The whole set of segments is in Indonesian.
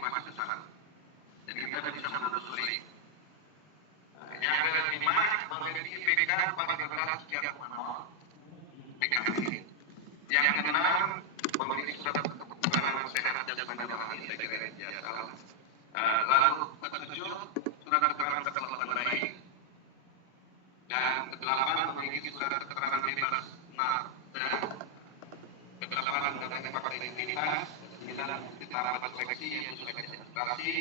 masih salah. Jadi kita bisa menelusuri. Yang kelima, memiliki IPK paling rendah sekian nol PKB. Yang keenam, memiliki surat keterangan sehat jasmani dan rohani, saya kira dia salah. Lalu ketujuh, surat keterangan kesehatan baik. Dan kedelapan, memiliki surat keterangan bebas narkoba. Kedelapan, mengenai fakta integritas. Sembilan, tahapan seleksi yaitu seleksi administrasi,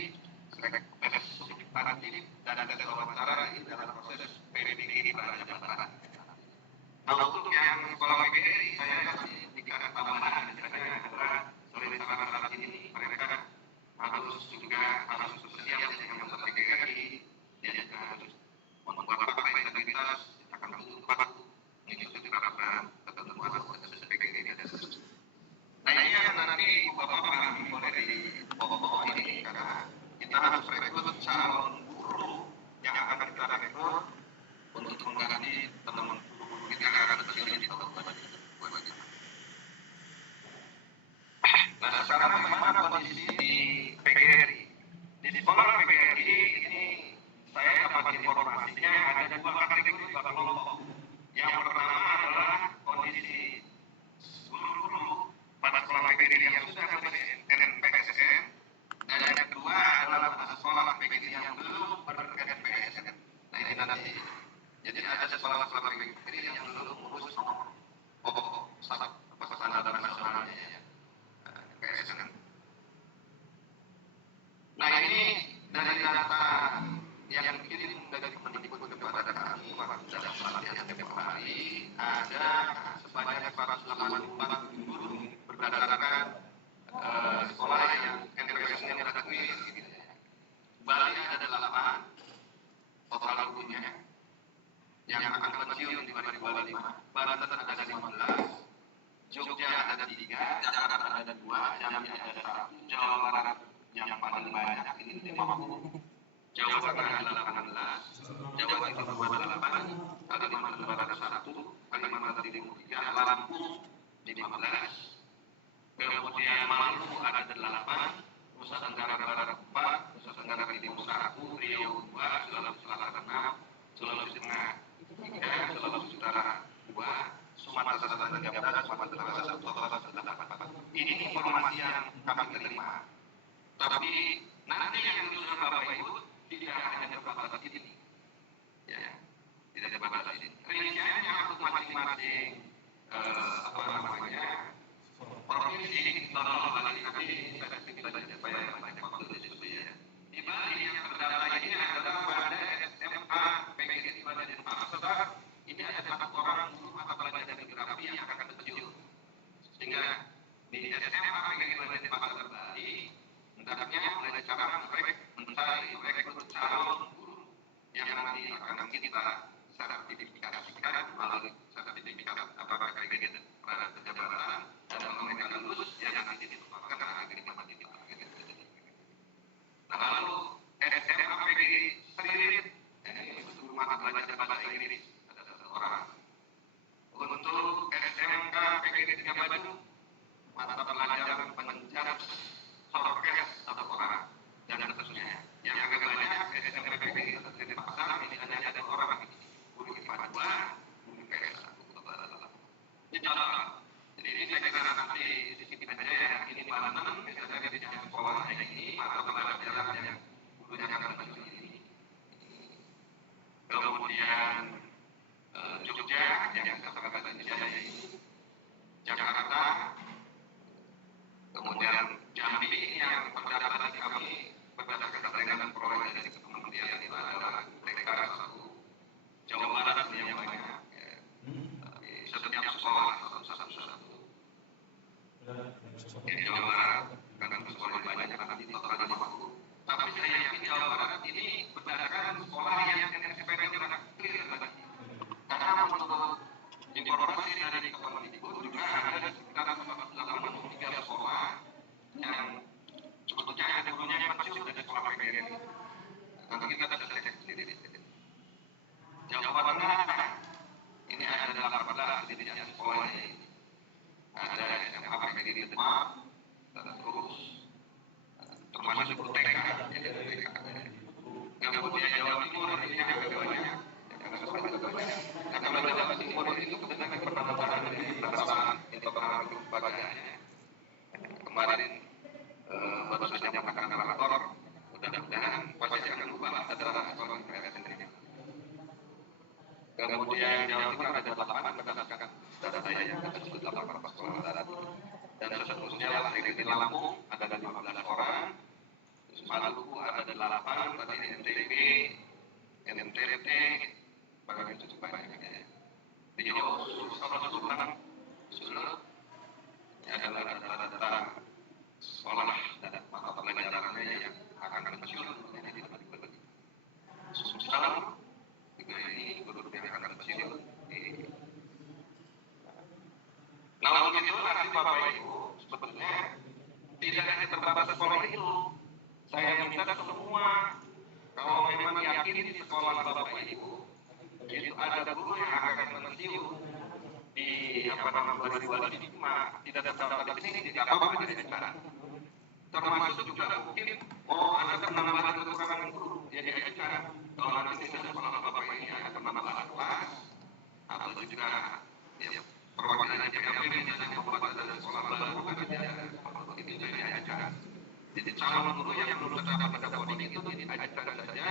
tes substantif dan tes wawancara ini dalam proses PDD pada jabatan. Nah, untuk yang sekolah PGRI saya kasih indikasi tambahan, misalnya adalah selain syarat ini mereka harus juga harus sosial yang membuat PGRI, dia juga harus membuat fakta integritas akan membuat mengikuti peraturan ketentuan proses PGRI dan seterusnya. Nah, ini yang nanti Bapak pahami boleh di bawah ini karena kita harus rekrut calon guru yang akan kita rekrut untuk mengganti teman-teman guru kita yang akan terpilih di tahun 2025. Nah, sekarang bagaimana kondisi di PGRI? Di sekolah PGRI ini saya dapat informasinya ada dua kategori dua kelompok. Yang pertama adalah kondisi guru-guru pada sekolah PGRI yang sudah ber-NPSN, dan yang kedua adalah pada sekolah PGRI yang belum ber-NPSN. Nah, ini nanti jadi ada sekolah-sekolah PGRI yang belum mengurus nomor pokok standar nasionalnya ya, NPSN. Nah, ini dari data yang dikirim dari Kemendikbud kepada kami waktu dalam pelatihan tempo hari ada sebanyak 484 guru berdasarkan sekolah yang NPSN yang ada gitu ya. Bali ada 8 total gurunya yang akan pensiun di 2025, Banten ada 15, Jogja ada 3, Jakarta ada 2, Jambi ada 1, Jawa Barat yang paling banyak ini 50, Jawa Tengah ada 18, Jawa Timur 28, Kalimantan Barat 1, Kalimantan Timur 3, Lampung 15, kemudian Maluku ada 8, Nusa Tenggara Barat 4, Nusa Tenggara Timur 1, Riau 2, Sulawesi Selatan 6, Sulawesi Tengah 3, Sulawesi Utara 2, Sumatera Selatan 13, Sumatera Selatan 8. Ini informasi yang kami terima. Tapi nanti yang sudah Bapak Ibu tidak hanya terbatas ini, ya, tidak terbatas ini. Rinciannya untuk masing-masing provinsi tolong Bali nanti spesifik saja supaya banyak waktu diskusi ya. Di Bali yang terdata ini adalah pada SMA PGRI Bali Denpasar ini ada 1 orang guru mata pelajaran geografi yang akan pensiun. Sehingga di SMA PGRI Bali Denpasar Bali hendaknya mulai sekarang merekrut calon guru yang nanti akan kita sertifikasikan melalui sertifikat apakah PGRI jabatan dan kalau mereka lulus ya nanti ditukarkan ke agreement. Nah, lalu SMA PGRI Seririt ini untuk mata belajar bahasa Inggris ada 1 orang. Untuk SMK PGRI Tiga Baju mata pelajaran pengejar sorkes 1 orang dan seterusnya. Yang agak banyak SMK PGRI Denpasar ini ada 2 orang, guru IPA 2, guru IPS 1. Ini contoh. Jadi ini saya kira nanti disisipin aja ya. Ini Banten, misalnya di sekolah ini mata pelajaran yang gurunya akan pensiun ini. Kemudian Jogja yang kata-kata Indonesia ini, Jakarta, kemudian Jambi yang pendapatan kami berdasarkan dengan peroleh dari kementerian itu adalah TK 1, Jawa Barat yang banyak, setiap sekolah satu. Di Jawa Barat kan sekolah banyak nanti totalnya 50. Tapi saya yakin Jawa Barat ini berdasarkan sekolah yang NPSN-nya clear lagi. Karena menurut informasi dari Kemendikbud juga ada sekitar 83 sekolah yang sebetulnya ada gurunya yang pensiun dari sekolah PGRI. Nanti kita bisa cek sendiri. 8 tadi NTB, NTT, bahkan itu banyak ya. Jadi salah sudah adalah data-data sekolah dan mata pelajarannya yang akan pensiun menjadi dibagi-bagi. Sumsel juga ini guru yang akan pensiun. Nah untuk itu nanti Bapak Ibu sebetulnya tidak hanya terbatas sekolah itu. Saya minta semua kalau memang yakin di sekolah Bapak Ibu itu ada guru yang akan pensiun di apa namanya 2025 tidak terdaftar di sini tidak apa-apa diajukan. Termasuk juga mungkin ada penambahan kekurangan guru ya diajukan. Kalau nanti misalnya sekolah Bapak ini ada penambahan kelas atau juga ya, perwakilan DPRD misalnya membuat ada sekolah baru kan itu juga diajukan. Jadi calon guru yang belum terdaftar pada coding itu diajukan saja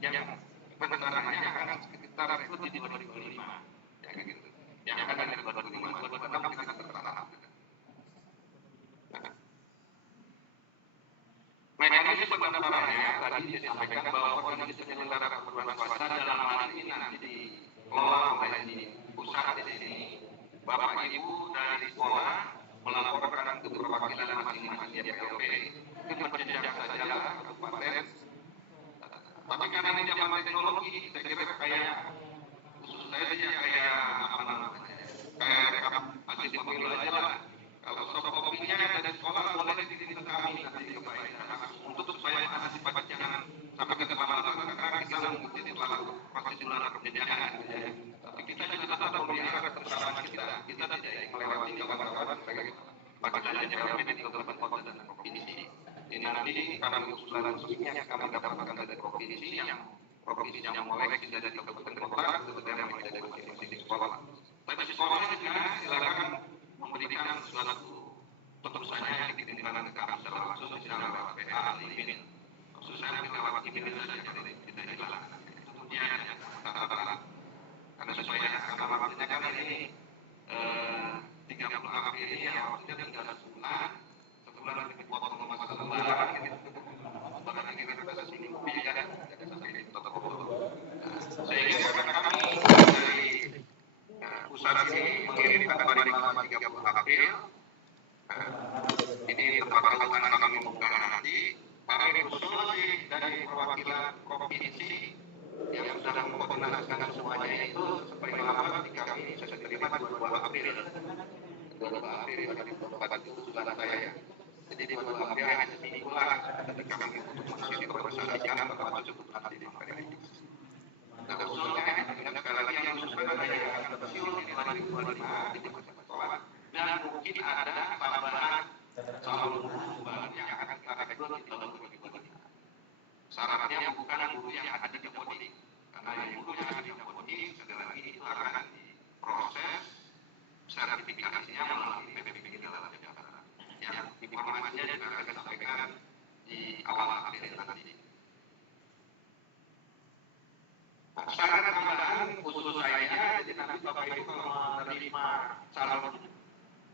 yang penanganannya akan sekitar itu di 2025 ya gitu. Yang akan dari 2005 2006 kita bertahap. Mekanisme pendaftarannya tadi disampaikan bahwa organisasi penyelenggara perguruan swasta dalam hal ini nanti dikelola oleh di pusat di sini. Bapak Ibu dari sekolah melaporkan ke perwakilan masing-masing DPRD ke penjajah sajalah kabupaten. Tapi karena ini zaman teknologi, saya kira kayak khusus saya saja kayak apa namanya kayak rekap hasil pemilu aja lah. Kalau soft-copy-nya dari sekolah boleh dikirim ke kami nanti ke Pak Ida untuk supaya antisipasi jangan sampai ke kepala-kepala karena kita mengikuti setelah proses ulang penjajahan. Tapi kita juga tetap memelihara kebersamaan kita tidak ingin melewati kawan-kawan sebagai bagian dari di kabupaten dan provinsi. Ini nanti karena usulan khususnya kami dapatkan dari provinsi yang mulai kita dari kabupaten kota kemudian yang mulai dari masing-masing sekolah. Tapi sekolah juga silakan memberikan suatu tentu saja dikirimkan ke kami secara langsung misalnya lewat PA atau email. Maksud saya lewat email saja tidak hilang. Kemudian karena supaya karena waktunya kan ini 30 April ini ya waktunya tinggal sebulan lagi dipotong ke masa lebaran gitu. Lebaran ini kan ada seminggu ya kan sampai tetap sehingga kami dari pusat ini mengirimkan pada tanggal 30 April ini tempat akan kami buka nanti kami khusus dari perwakilan provinsi yang sudah mengkoordinasikan semuanya itu supaya lama kami bisa terima 22 April 22 April 2024 itu usulan saya. Jadi di 22 April hanya seminggu lah dari kami untuk masuk ke perusahaan tempat tersebut nanti di Malaysia. Nah usulnya sekali lagi yang usulkan ada yang akan pensiun di 2025 di masa sekolah dan mungkin ada tambahan calon guru baru yang akan kita rekrut di tahun 2025. Syaratnya bukan guru yang ada di coding karena yang guru yang ada di coding sekali lagi itu akan diproses sertifikasinya melalui PPPG dalam Jakarta yang informasinya juga akan disampaikan di awal April nanti. Syarat tambahan khusus saya jadi nanti Bapak Ibu kalau menerima calon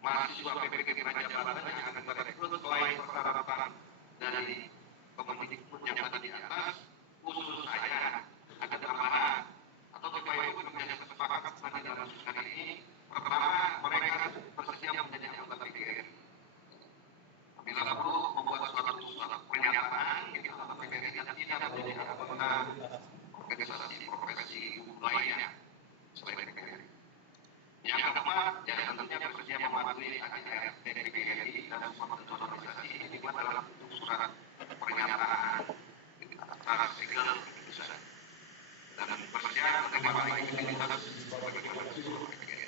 mahasiswa PPPG Raja Jabatan yang akan direkrut selain persyaratan dari Kemendikbud yang tadi di atas khusus saya ada tambahan atau Bapak Ibu menjadi kesepakatan nanti dalam kali ini pertama mereka bersedia menjadi anggota PGRI. Bila perlu membuat suatu pernyataan gitu anggota PGRI tidak menjadi anggota organisasi profesi lainnya selain PGRI. Yang keempat, ya tentunya bersedia mematuhi AJR PGRI dan semua bentuk organisasi dibuat dalam bentuk surat pernyataan atas legal bisa dan bersedia menerima aktivitas PGRI.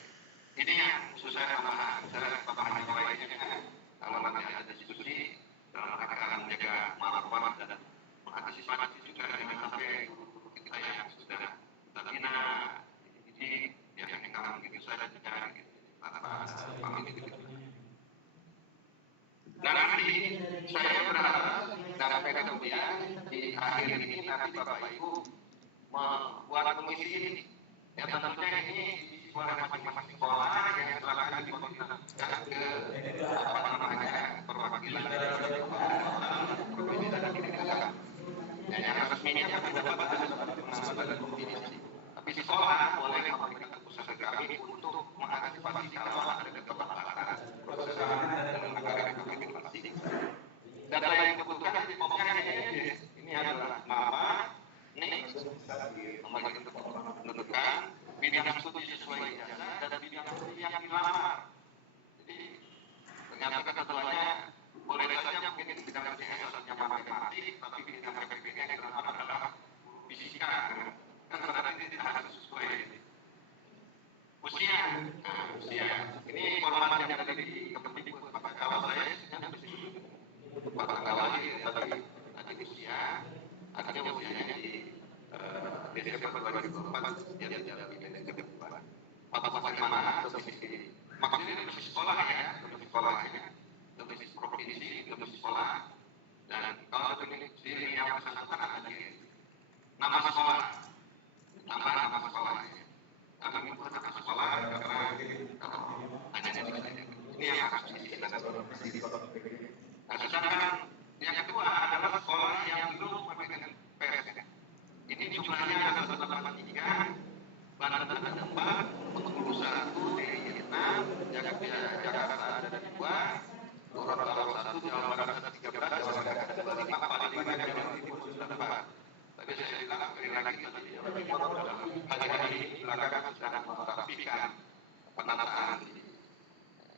Ini yang khusus saya tambahan, saya tambahan yang lainnya kalau nanti ada diskusi dalam rangka menjaga marwah dan mengantisipasi juga jangan sampai kita yang sudah bina dididik yang kita begitu saja juga nah nanti saya berharap sampai kemudian di akhir ini nanti Bapak Ibu membuat komisi ini ya tentunya ini oleh masing-masing sekolah yang silakan dikoordinasikan ke apa namanya perwakilan dari provinsi dan negara. Ya, resminya kami dapat ada surat badan provinsi. Tapi sekolah boleh memberikan usaha kami untuk mengantisipasi kalau ada keterlambatan proses dengan anggaran yang kami terima. Data yang dibutuhkan pokoknya ini adalah nama, nik, nomor kependudukan, bidang studi sesuai ijazah dan bidang studi yang dilamar. Jadi ternyata ketentuannya boleh saja mungkin bidang CS asalnya matematik, tapi bidang PPG yang dilamar adalah fisika. Kan berarti tidak harus sesuai. Usia, ini informasi yang ada di Kemendikbud. Kalau saya Bapak Kawali tadi usia, artinya usianya di Desember 2004 dia jalan di Desember 2004. Bapak mana? Maksudnya domisili sekolah ya, domisili sekolahnya, domisili provinsi, domisili sekolah, dan kalau domisili yang bersangkutan ada di nama sekolah, nama sekolahnya. Kami menyebut nama sekolah karena hanya ini yang harus diisikan. Nah, sedangkan yang kedua adalah sekolah yang belum memberikan PS. Ini jumlahnya adalah 183, Banten ada 4, Bengkulu 1, DIY 6, Jakarta ada 2, Gorontalo 1, Jawa Barat ada 13, Jawa Tengah ada 25, paling banyak yang Timur sudah 4. Tapi saya bilang sekali lagi tadi, hari-hari ini belakangan sedang merapikan penataan di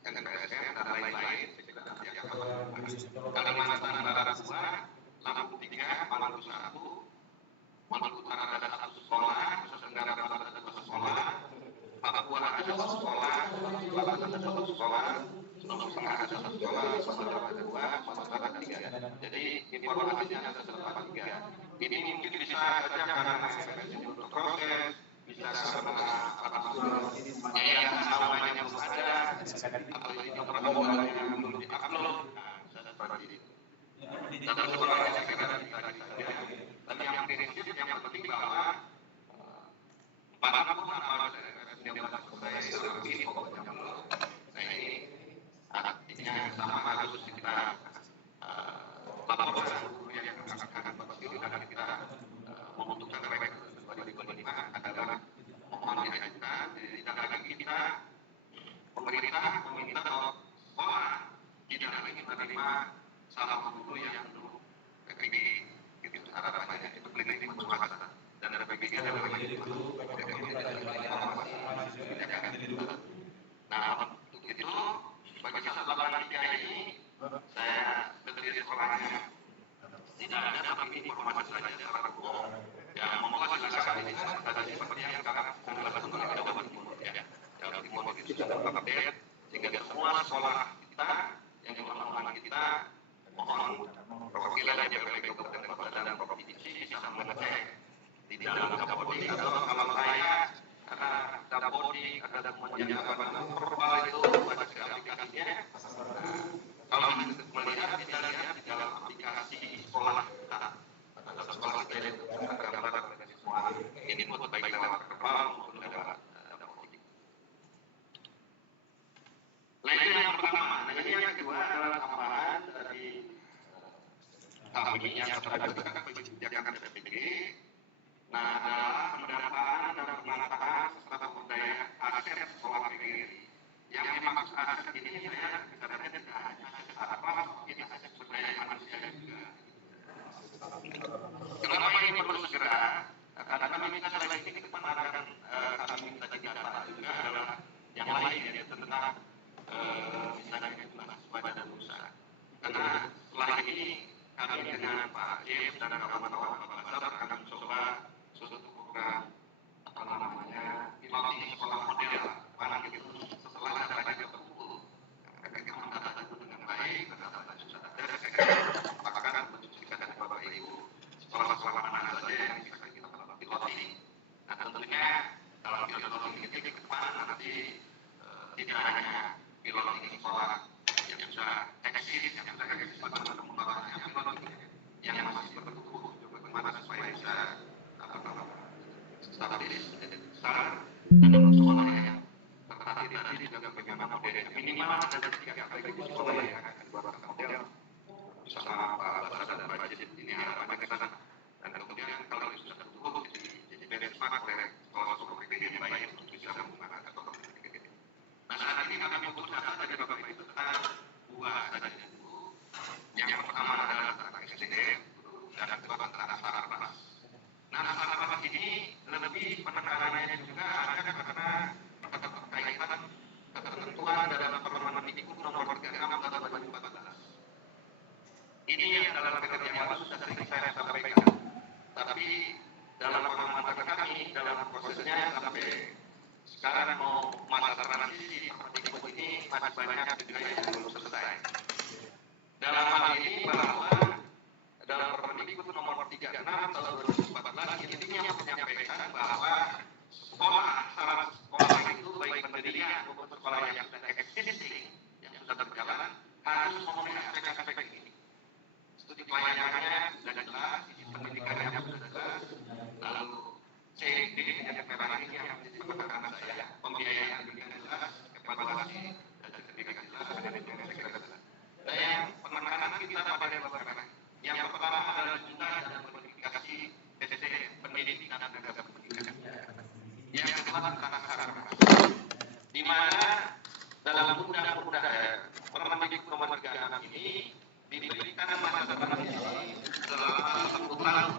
NPSN dan lain-lain. Kalimantan Barat 2, Lampung 3, Maluku 1, Maluku Utara ada 1 sekolah, Nusa Tenggara Barat ada 2 sekolah, Papua ada 1 sekolah, Selatan ada 1 sekolah, Sulawesi Tengah ada 1 sekolah, Sumatera ada 2, Sumatera ada 3. Jadi informasinya ada 83. Ini mungkin bisa saja karena untuk proses, bisa karena namanya belum ada, atau ini yang belum diupload, bisa seperti itu. Data sekolahnya saya kira tadi saja. Tapi yang prinsip yang penting bahwa apapun nama saya lebih pokoknya dulu. Nah ini artinya sama harus kita laporkan guru yang akan berhasil akan kita membentukkan RPK 2025 adalah mohon diajukan. Jadi tidak lagi kita pemerintah meminta bahwa sekolah tidak lagi menerima salah guru yang dulu PPG itu harapannya itu klinik swasta dan PPG adalah itu. Nah untuk itu bagi satu lapangan ini saya dari sekolahnya tidak ada tapi informasi saja secara umum ya membuat silakan ini seperti yang sekarang dilakukan oleh Jawa Timur ya. Jawa Timur itu sudah update sehingga semua sekolah kita yang di lapangan kita mohon perwakilan JPP Kabupaten Kota dan Provinsi bisa mengecek di dalam Dapodi atau kalau saya karena Dapodi ada menyiapkan verbal itu baca ke aplikasinya. Kalau melihat kita lihat di dalam aplikasi sekolah kita atau sekolah kita itu ada gambar semua ini buat baik lewat verbal maupun lewat Dapodi. Lainnya yang pertama, jadi yang kedua adalah tambahan dari kami yang terhadap kebijakan PPG. Nah, adalah pendataan dan penataan serta pemberdayaan aset sekolah PPG. Yang dimaksud aset ini saya sebenarnya tidak hanya aset apa, ini aset sumber daya manusia juga. Kenapa ini perlu segera? Karena kami minta seleksi ini kepenarakan kami minta data juga adalah yang lain yaitu tentang misalnya mahasiswa dan usaha. Karena setelah ini kami dengan Pak James dan kawan-kawan Pak Basar akan coba suatu program apa namanya piloting sekolah model mana gitu setelah datanya terkumpul kita mendata itu dengan baik data sudah ada apakah menunjukkan Bapak Ibu sekolah-sekolah mana saja yang bisa kita lakukan piloting. Nah tentunya kalau piloting ini ke depan nanti tidak hanya piloting sekolah yang sudah eksis bagaimana pengembangannya piloting yang masih bertumbuh bagaimana supaya bisa statis besar dan untuk sekolah yang tertati tadi juga bagaimana modelnya minimal ada 3 kategori sekolah yang akan dibuat model bersama Pak Basar dan Pak Jid ini harapannya ke sana dan kemudian diterima oleh sekolah PPDB yang baik untuk bisa menggunakan sekolah PPDB. Nah, saat ini kami butuh data dari Bapak Ibu tentang dua saja dulu. Yang pertama adalah tentang SDM dan kedua tentang sarana. Nah, sarana ini lebih penekanannya juga ada karena keterkaitan ketentuan dalam Permendikbud nomor 36 tahun 2014. Ini yang dalam pekerjaan awal sudah sering saya sampaikan. Tapi dalam pengamatan kami dalam prosesnya sampai sekarang mau masa transisi Permendikbud ini masih banyak juga yang belum selesai. Dalam hal ini bahwa dalam Permendikbud nomor 36 tahun 2014 intinya menyampaikan bahwa sekolah syarat sekolah itu baik pendidikan maupun sekolah yang sudah existing yang sudah berjalan harus memenuhi aspek-aspek ini. Studi pelayanannya sudah jelas, isi pendidikannya sudah jelas, lalu CD yang merah ini yang menjadi penekanan saya, pembiayaan pendidikan jelas, evaluasi dan sertifikat jelas, manajemen jelas. Dan yang penekanan kita pada beberapa. Yang pertama adalah jumlah dan kualifikasi SDM pendidikan dan tenaga pendidikan. Yang kedua tentang sarana, di mana dalam undang-undang Permendikbud nomor 36 ini diberikan masa transisi selama 10 tahun.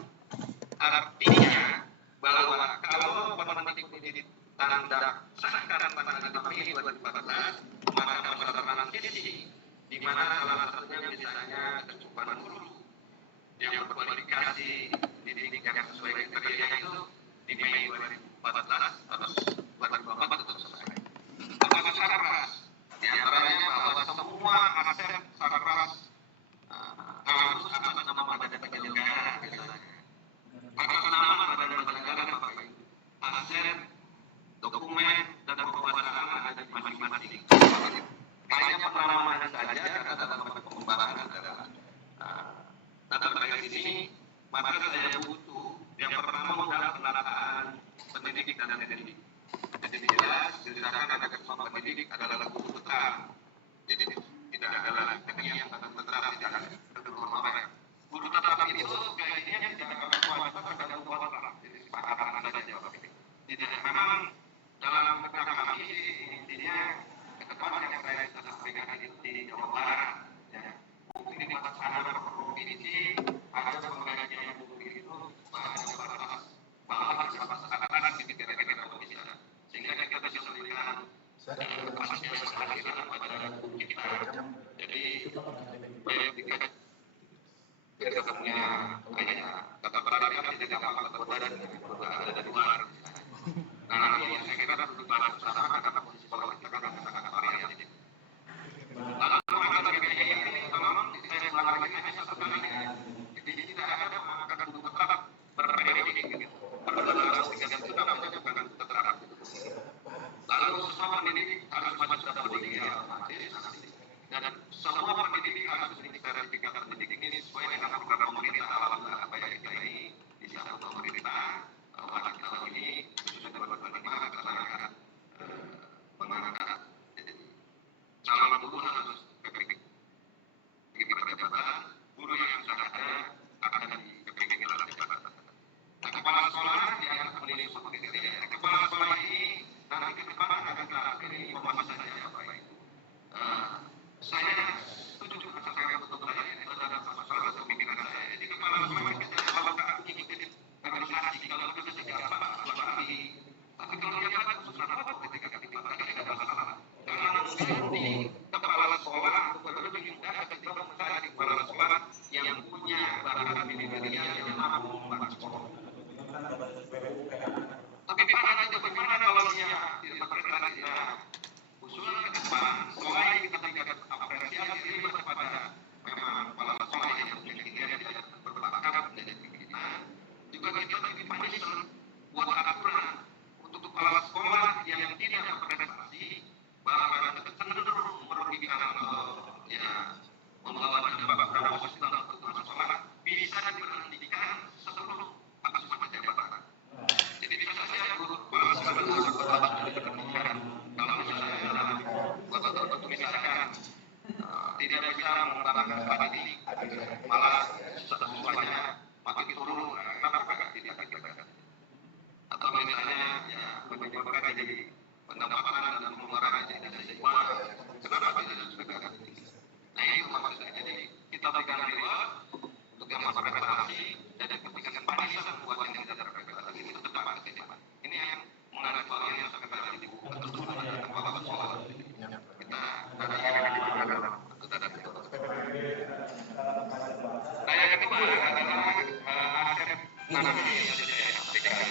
Artinya bahwa kalau Permendikbud ditandasahkan tanggal 5 Mei 2014, maka masa transisi di mana salah satunya misalnya kecukupan guru yang berkualifikasi dididik yang sesuai kriteria itu di Mei 2014 atau 2024 itu selesai. Apakah syarat? Di antaranya bahwa semua aset syarat harus atas nama badan penyelenggara misalnya. Atas nama badan penyelenggara Bapak Ibu. Aset, dokumen dan pembahasan ada di masing-masing. Hanya penamaannya saja karena dalam pembahasan adalah data terkait ini, maka saya butuh yang pertama modal penataan pendidik dan pendidik. Jadi jelas diserahkan ada ketua pendidik adalah guru putra. Jadi tidak ada lagi yang akan tetap tidak kedua orang. Guru tetap itu gajinya tidak akan kualitas tergantung kualitas. Jadi sepakatan saja Bapak Ibu. Tidak memang dalam kerja kami intinya ke depan yang saya sampaikan di Jawa Barat. Ya. Mungkin di batas ada provinsi ada penggajian buku itu ada batas bahwa kesepakatan di kira-kira bisa sehingga kita bisa melihat pasnya hasilnya pada buku kita. Jadi baik kita punya kata peradaban tidak gampang kata badan ada di luar. Nah nanti yang saya kira perlu dibahas bersama karena posisi sekolah kita kan sangat variatif. Lalu mengatakan biaya ini tolong saya selama ini hanya satu kali. Jadi tidak ada mengangkat guru tetap berperiode gitu. Berdasarkan 3 juta namanya bukan guru tetap. Lalu semua pendidik harus masuk dalam pendidik otomatis dan semua pendidik harus memiliki sertifikat pendidik ini sesuai dengan program pemerintah alhamdulillah baik ini bisa untuk pemerintah pada tahun ini khususnya 2025 kita akan mengangkat calon guru harus PPG jabatan guru yang sudah ada akan di PPG jabatan. Nah, kepala sekolah dia akan memilih suatu kriteria. Kepala sekolah ini nanti ke depan akan kita pilih informasi saja Bapak Ibu. Saya setuju dengan saya untuk saya itu adalah salah satu pemikiran saya. Jadi kepala sekolah bisa kalau tak ikuti organisasi kalau bisa tidak apa tapi kalau dia bagus kenapa ketika kita tidak ada masalah. Karena mengganti kepala sekolah bukan lebih mudah ketika mencari kepala sekolah yang punya bakat militeria yang mampu membangun sekolah. Tapi bagaimana kalau dia tidak berprestasi? Usulan ke depan sekolah yang kita tingkat apresiasi lebih kepada memang kepala sekolah yang punya kriteria berbakat dan pimpinan. Juga kita bagi punishment buat aturan untuk kepala sekolah yang tidak berprestasi bahkan cenderung merugikan ya membawa dampak pada positif untuk sekolah bisa diberhentikan seluruh atas masa jabatan. Jadi bisa saja kepala sekolah dari pendidikan kalau misalnya dalam misalkan tidak bisa menyebabkan jadi pendapatan dan pengeluaran jadi tidak seimbang. Kenapa tidak sesuai? Nah itu maksudnya. Jadi kita berikan reward untuk yang berprestasi dan berikan barisan buat yang tidak berprestasi itu tetap keseimbangan. Ini yang mengenai soal yang sampai tadi dibuka betul ada apa soal kita tadi yang nah yang kedua adalah aset nanti yang saya sampaikan.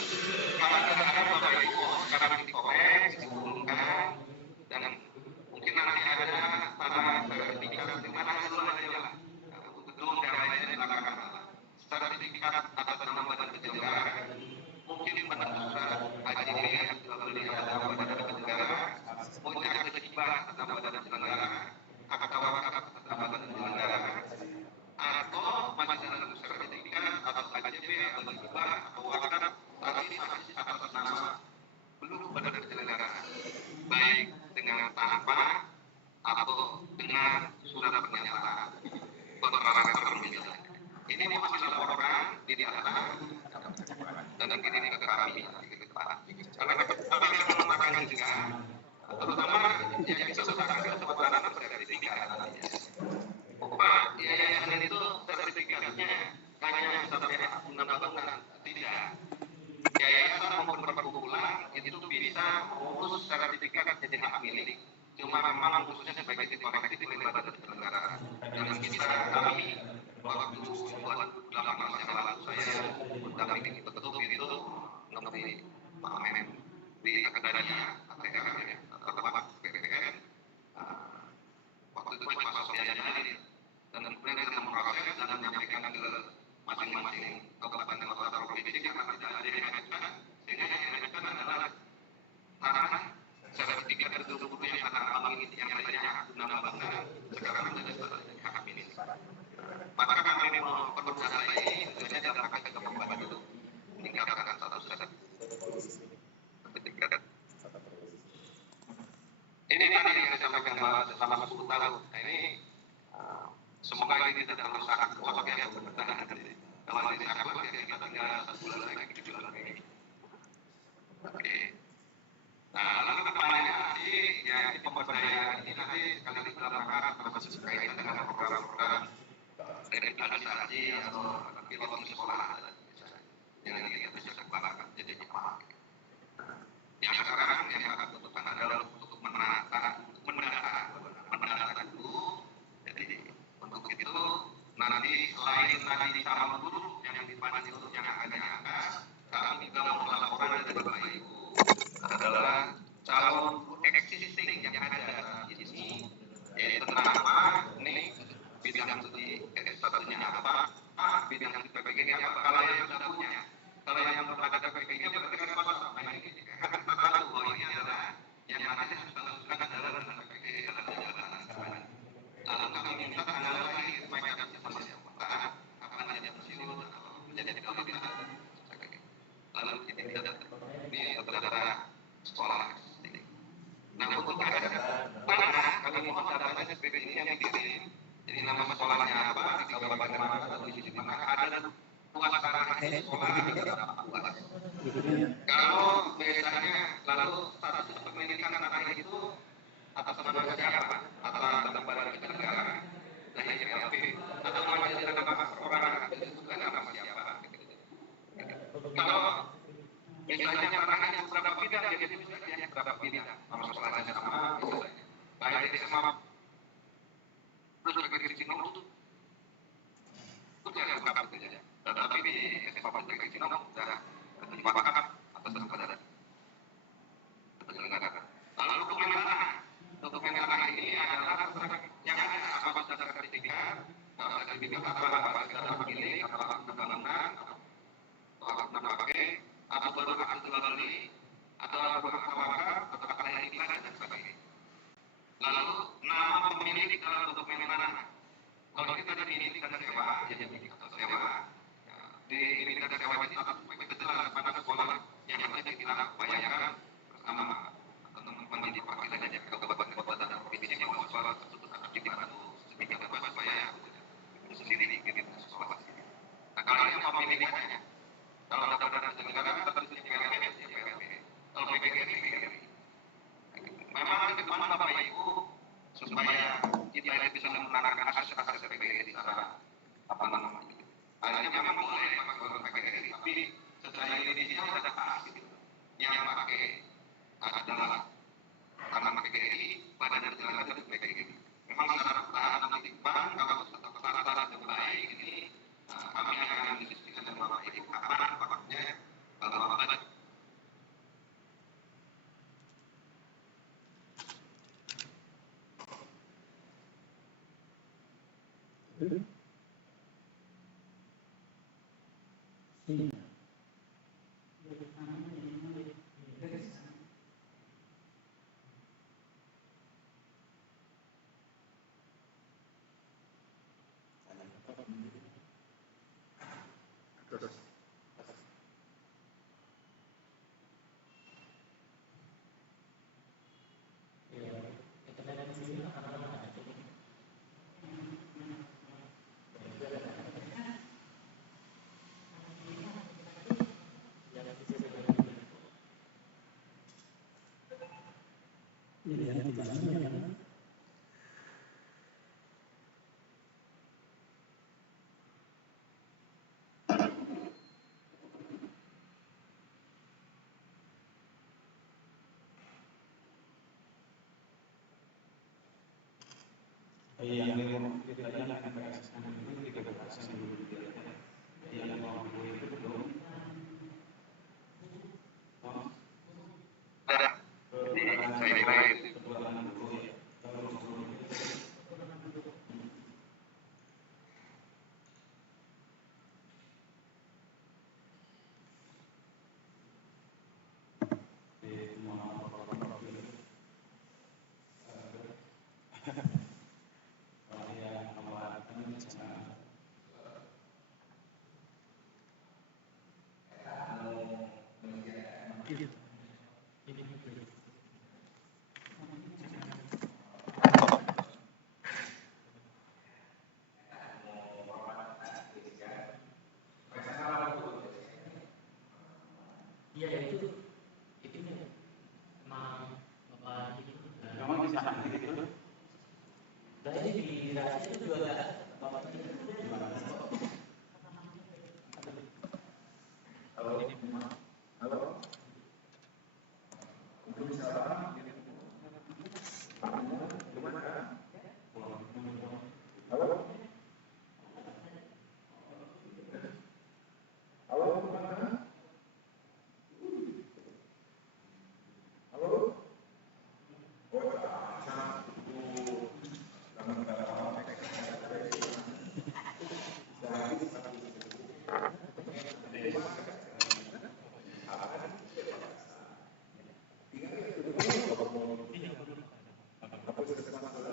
Maka terhadap Bapak Ibu sekarang dikorek, diumumkan dan mungkin nanti ada tanah sertifikat di mana dulu aja lah. Gedung dan lainnya belakangan. Sertifikat atas nama badan penyelenggara mungkin benar surat haji yang jual beli atas nama badan penyelenggara, puncak kejiban atas nama badan penyelenggara, akad tawakal atas nama badan penyelenggara, atau masih dalam sertifikat atau AJB atau hibah atau wakaf tapi masih atas nama belum badan penyelenggara, baik dengan tanpa atau dengan surat pernyataan keterangan terlebih. Ini masih laporan di atas dan ini ke kami ke depan. Karena kami yang mengatakan juga, terutama yang kita sudah ada kesempatan sertifikat. Pak, yayasan itu sertifikatnya hanya sampai guna bangunan, tidak. Yayasan maupun perkumpulan itu bisa mengurus sertifikat jadi hak milik. Cuma memang khususnya sebagai titik kolektif oleh badan penyelenggara. Dan kita kami waktu buat 8 tahun yang lalu saya mendampingi betul itu mengenai pengamen di akademia ATR atau tempat PPN. Waktu itu Pak Sofian Jalil dan kemudian kita memproses dan menyampaikan ke masing-masing kabupaten kota provinsi karena tidak ada yang mengajukan, sehingga yang mengajukan adalah tanah sertifikat dulu yang tanah abang ini yang lainnya guna bangunan sekarang menjadi hak milik. Maka kami perlu data ini tentunya dilaporkan ke Bupati itu meningkatkan status sertifikat. Ini tadi yang saya sampaikan bahwa selama 10 tahun. Nah ini semoga ini tidak merusak sosok yang bertahan. Kalau ini sakit, ya kita tinggal 1 bulan lagi, 7 bulan lagi. Oke. Nah lalu kedepannya nanti ya di pemberdayaan ini nanti sekali dalam rangka termasuk berkaitan dengan program-program revitalisasi atau pilot di sekolah yang nanti kita bisa kembangkan jadi apa. Yang sekarang yang akan butuhkan adalah untuk mendata dulu. Jadi untuk itu nanti selain tadi sama guru yang dipanggil untuk yang akan diangkat, kami juga mau laporan dari Bapak Ibu adalah calon existing yang ada di sini, yaitu nama, nik, bidang studi statusnya apa, bidang PPG apa. Kalau yang sudah punya, kalau yang belum ada PPG berarti kan kosong. Nah ini kan kita tahu bahwa ini adalah yang nanti sudah adalah PPG dalam jalan. Lalu kami minta tanggal lahir supaya kami bisa melihat kapan dia pensiun atau menjadi kalau tidak. Lalu ini tidak ini saudara sekolah. Nah untuk ada tanah kami mohon datanya seperti ini yang dikirim. Jadi nama sekolahnya apa, di kabupaten mana atau di mana ada luas tanah sekolah ada berapa luas. Kalau biasanya lalu status kepemilikan tanah itu atas nama siapa? Atas nama badan negara. Nah ini LP atau nama perorangan itu kan nama siapa? Kalau misalnya tanahnya berapa bidang, jadi misalnya berapa bidang, nama sekolahnya sama, misalnya. Baik di SMA terus juga di Cino itu tidak buka betul ya. Tetapi di SMA di Cino sudah dipakat atas nama badan penyelenggara. Lalu dokumen tanah ini adalah yang ada apa saja sertifikat apa saja pemilik, apa bangunan, atau nama pakai, atau baru hak jual beli, atau baru hak tawakal, atau hak layak iklan dan sebagainya. Lalu nama pemilik dalam dokumen tanah. Kalau kita dari ini kita sewa, jadi atau sewa. Di ini kita sewa ini kita jelas pada sekolah yang ada kita bayarkan bersama teman-teman di perwakilan aja ke kabupaten kota dan provinsi yang mau sekolah tersebut akan dibantu sedikit apa supaya sendiri gitu sekolah. Nah kalau yang pemilikannya, kalau ada dana negara tertentu PLN ya PLN. Kalau PPG ini saya bisa menggunakan akses PGRI di sana apa namanya. Hanya memang boleh pakai PGRI, tapi secara Indonesia sudah pasti yang pakai adalah karena PGRI, badan jalan dari PGRI. Memang secara pertahanan nanti bank kalau secara terbaik ini kami akan diskusikan dengan Bapak Ibu kapan waktunya Bapak. Yang kita tadi akan berdasarkan itu 13 yang dulu yang mampu itu belum. Saya kira itu. Iya itu memang bapak itu Memang bisa gitu. tadi di rahasia itu juga ada bapak itu. Halo.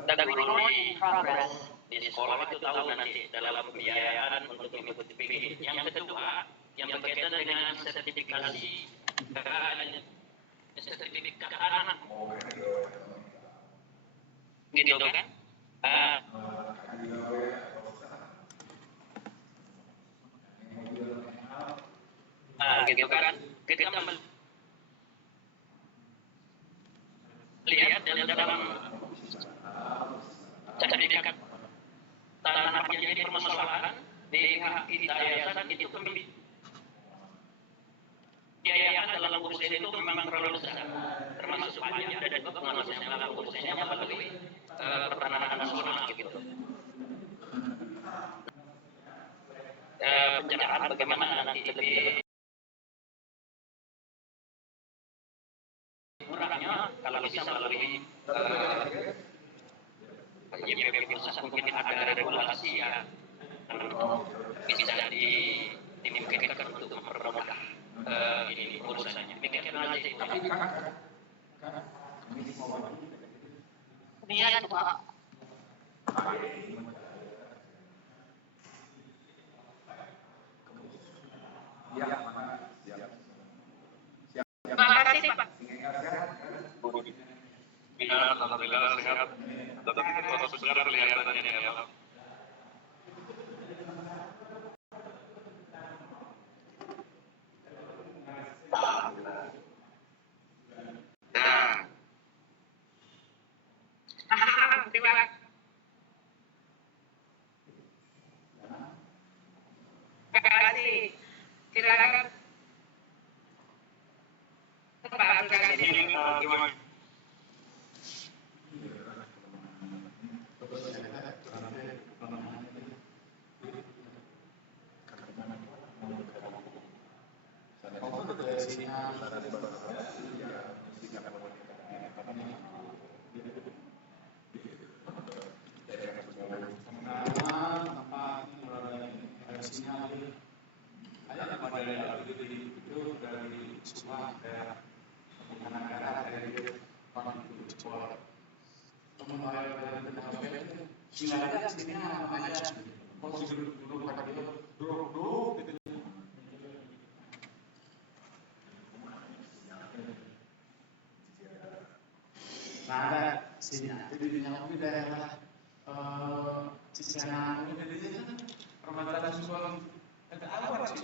Technology progress di sekolah itu tahu nanti dalam pembiayaan untuk mengikuti PGRI. Yang kedua, yang berkaitan dengan sertifikasi sertifikat anak, gitu kan? Gitu kan? Kita melihat dalam sertifikat tanah yang jadi permasalahan di kita yayasan itu pembiayaan dalam urusan itu memang terlalu besar, termasuk pajak dan juga pengawasan dalam urusannya melalui pertanahan nasional gitu. Pencerahan bagaimana nanti lebih murahnya kalau bisa melalui YPP pusat mungkin ada regulasi ya bisa dimungkinkan untuk mempermudah ini urusannya. Demikian aja itu. Iya itu Pak. Terima kasih Pak. Ya, alhamdulillah sehat. Tapi kalau segar kelihatannya ya. Terima kasih. seleksinya ada sini jadi di daerah Cijanang ini permata susun ada apa sih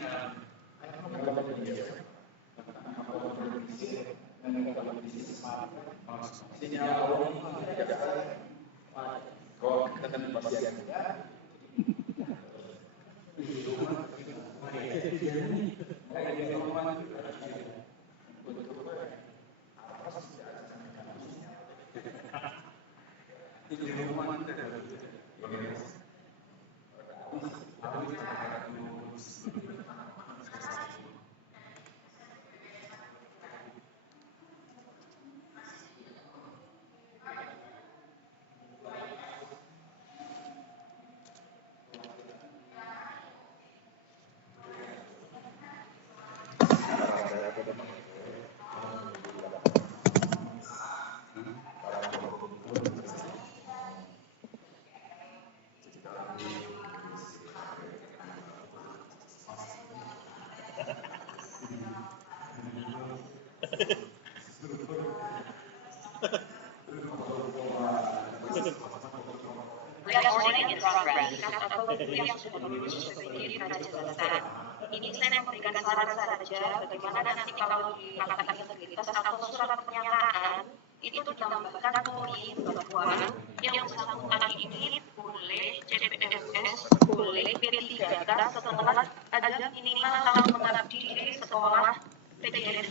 Recording in progress. Apabila yang sudah lulus PPDB Prajakarta, ini saya memberikan saran saja bagaimana nanti kalau di kakak integritas atau surat pernyataan itu ditambahkan poin bahwa yang bersangkutan ini boleh CPNS, boleh P3K setelah ada minimal tahun mengabdi di sekolah PTN.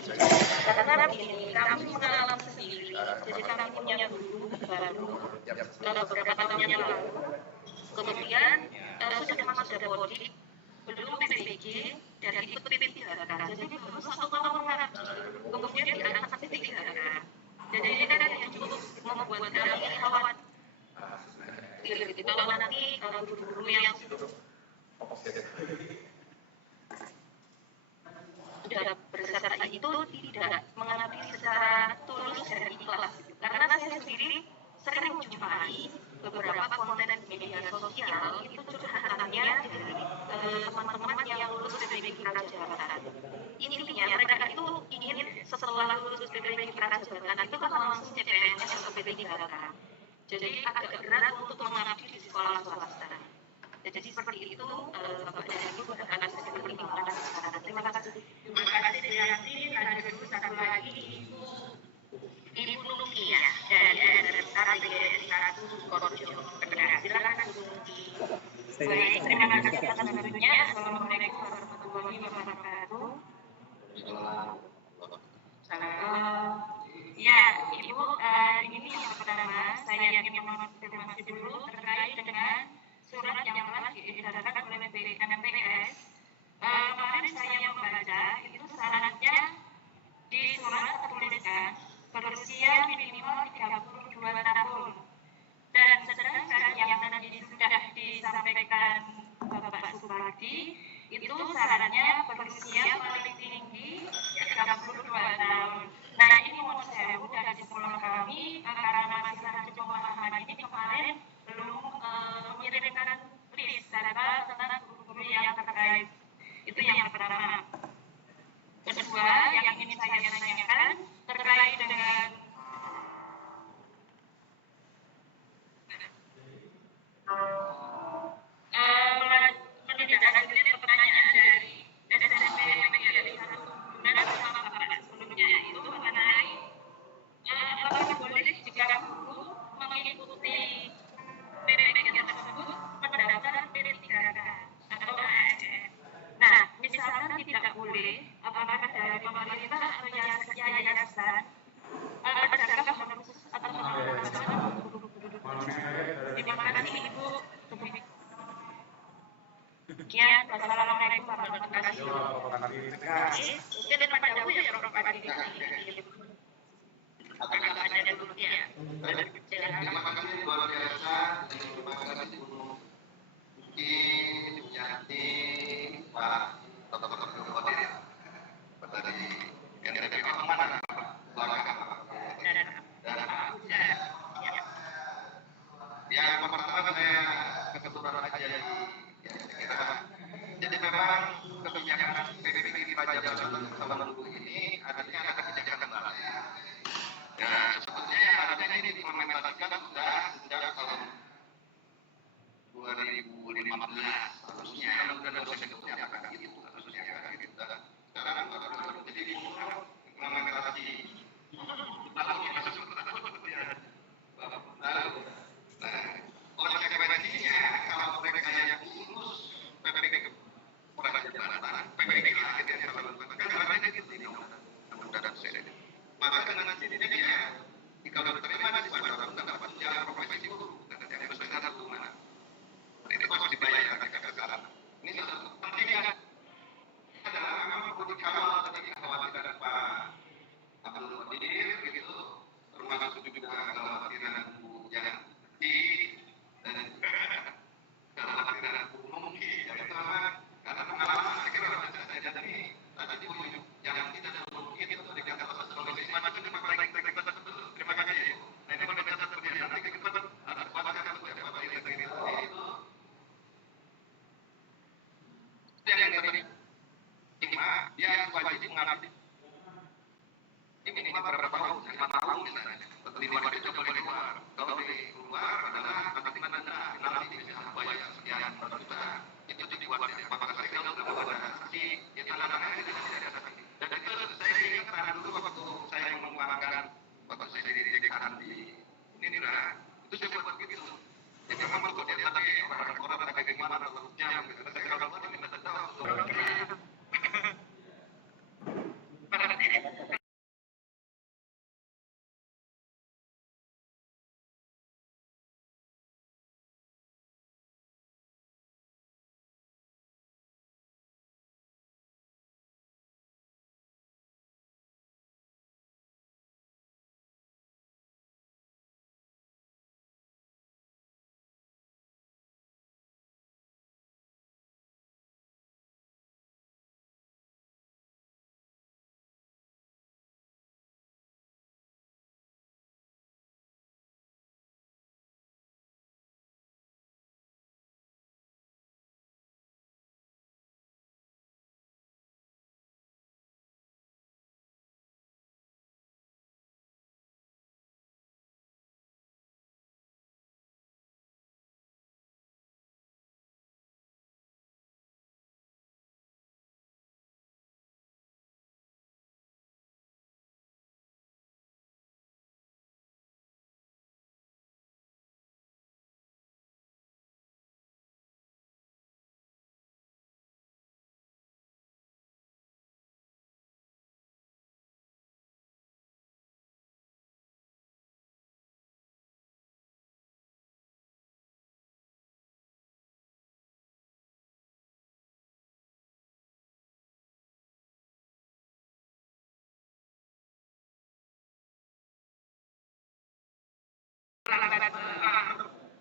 Karena begini, kami mengalami sendiri, jadi kami punya guru baru beberapa tahun yang lalu, kemudian sudah masuk Dapodik, belum PPG, dan ikut P3K, jadi baru 1 tahun mengabdi, kemudian diangkat P3K. Jadi ini kan yang cukup membuat kami khawatir. Kalau nanti guru-guru yang sudah berserta itu tidak mengabdi secara tulus dan ikhlas. Karena saya sendiri sering menjumpai beberapa konten di media sosial itu curhatannya dari teman-teman yang lulus PPDB Prajakarta. Intinya mereka itu ingin setelah lulus PPDB Prajakarta itu kan langsung CPNS atau P3K. Jadi agak berat untuk mengabdi di sekolah swasta. Jadi seperti itu Bapak dan Ibu akan saya pertimbangkan sekarang. Terima kasih. Terima kasih Deyanti. Ada dulu satu lagi Ibu Lukia dari RPGS 1 Korjo. Silakan Ibu Luki. Baik, terima kasih atas waktunya. Assalamualaikum warahmatullahi wabarakatuh. Salam. Ya, Ibu, ini yang pertama saya ingin mengonfirmasi dulu terkait dengan surat yang telah diedarkan oleh BMPS. Kemarin saya membaca itu syaratnya di surat tertuliskan berusia minimal 32 tahun. Dan sedangkan yang tadi sudah disampaikan Bapak Supardi itu syaratnya berusia paling tinggi 32 tahun. Nah ini mohon saya dari sekolah kami karena masalah pemahaman ini kemarin belum mengirimkan list data tentang guru-guru yang terkait. Itu yang pertama. Kedua yang ingin saya tanyakan terkait dengan menindaklanjuti pertanyaan dari SMP PPDB 1 dan sama Bapak sebelumnya itu mengenai apakah boleh jika guru mengikuti PPDB tersebut mendaftar P3K atau ASN. Nah, misalkan tidak boleh, apakah dari pemerintah atau yayasan adakah harus atau melakukan guru-guru? Terima kasih Ibu. Sekian, wassalamualaikum warahmatullahi wabarakatuh. Mungkin Pak Dawu ya Prof Adi agak ada dulu ya. Terima kasih luar biasa. Terima kasih Bu Uki, Bu Yanti, Pak Dr. Kodir. Dari mana? Belakang. Dan yang pertama saya kebetulan aja jadi memang kebijakan PPP pajak tahun dulu ini artinya ada kebijakan baru. Ya sebetulnya harusnya ini diimplementasikan sudah sejak tahun 2015 harusnya sudah dosen-dosen akan gitu harusnya akan gitu. Sekarang baru jadi implementasi lalu konsekuensinya kalau mereka yang lulus PPP Prajabatan, PPP akhir yang terlalu kan caranya gitu ini udah dosen. Maka dengan jadinya dia kalau diterima di pada orang dapat jalan profesi guru dan yang besar satu mana itu harus dibayar mereka sekarang. Ini satu pentingnya adalah memang perlu dikawal tadi kekhawatiran Pak Abdul Qadir gitu termasuk juga kekhawatiran Bu Yanti dan kekhawatiran Bu Mungki ya itu memang karena pengalaman saya kira saya jadi tadi Bu Yanti dan Bu Mungki itu dikatakan sebagai semacam itu baik terima kasih ya. Nah ini kalau kita terjadi nanti kita ada kuatkan beberapa itu yang diterima dia wajib mengabdi ini minimal berapa tahun 5 tahun misalnya 5 itu coba keluar kalau di luar adalah nanti nanti bisa bayar sekian juta itu dibuat ya apakah saya kalau ada saksi ya tantangannya tidak ada saksi dan itu saya ingat karena dulu waktu saya mengembangkan waktu saya didirikan di ini itu saya buat begitu jadi memang kalau dia tadi orang-orang ada bagaimana terusnya saya kalau ini minta tahu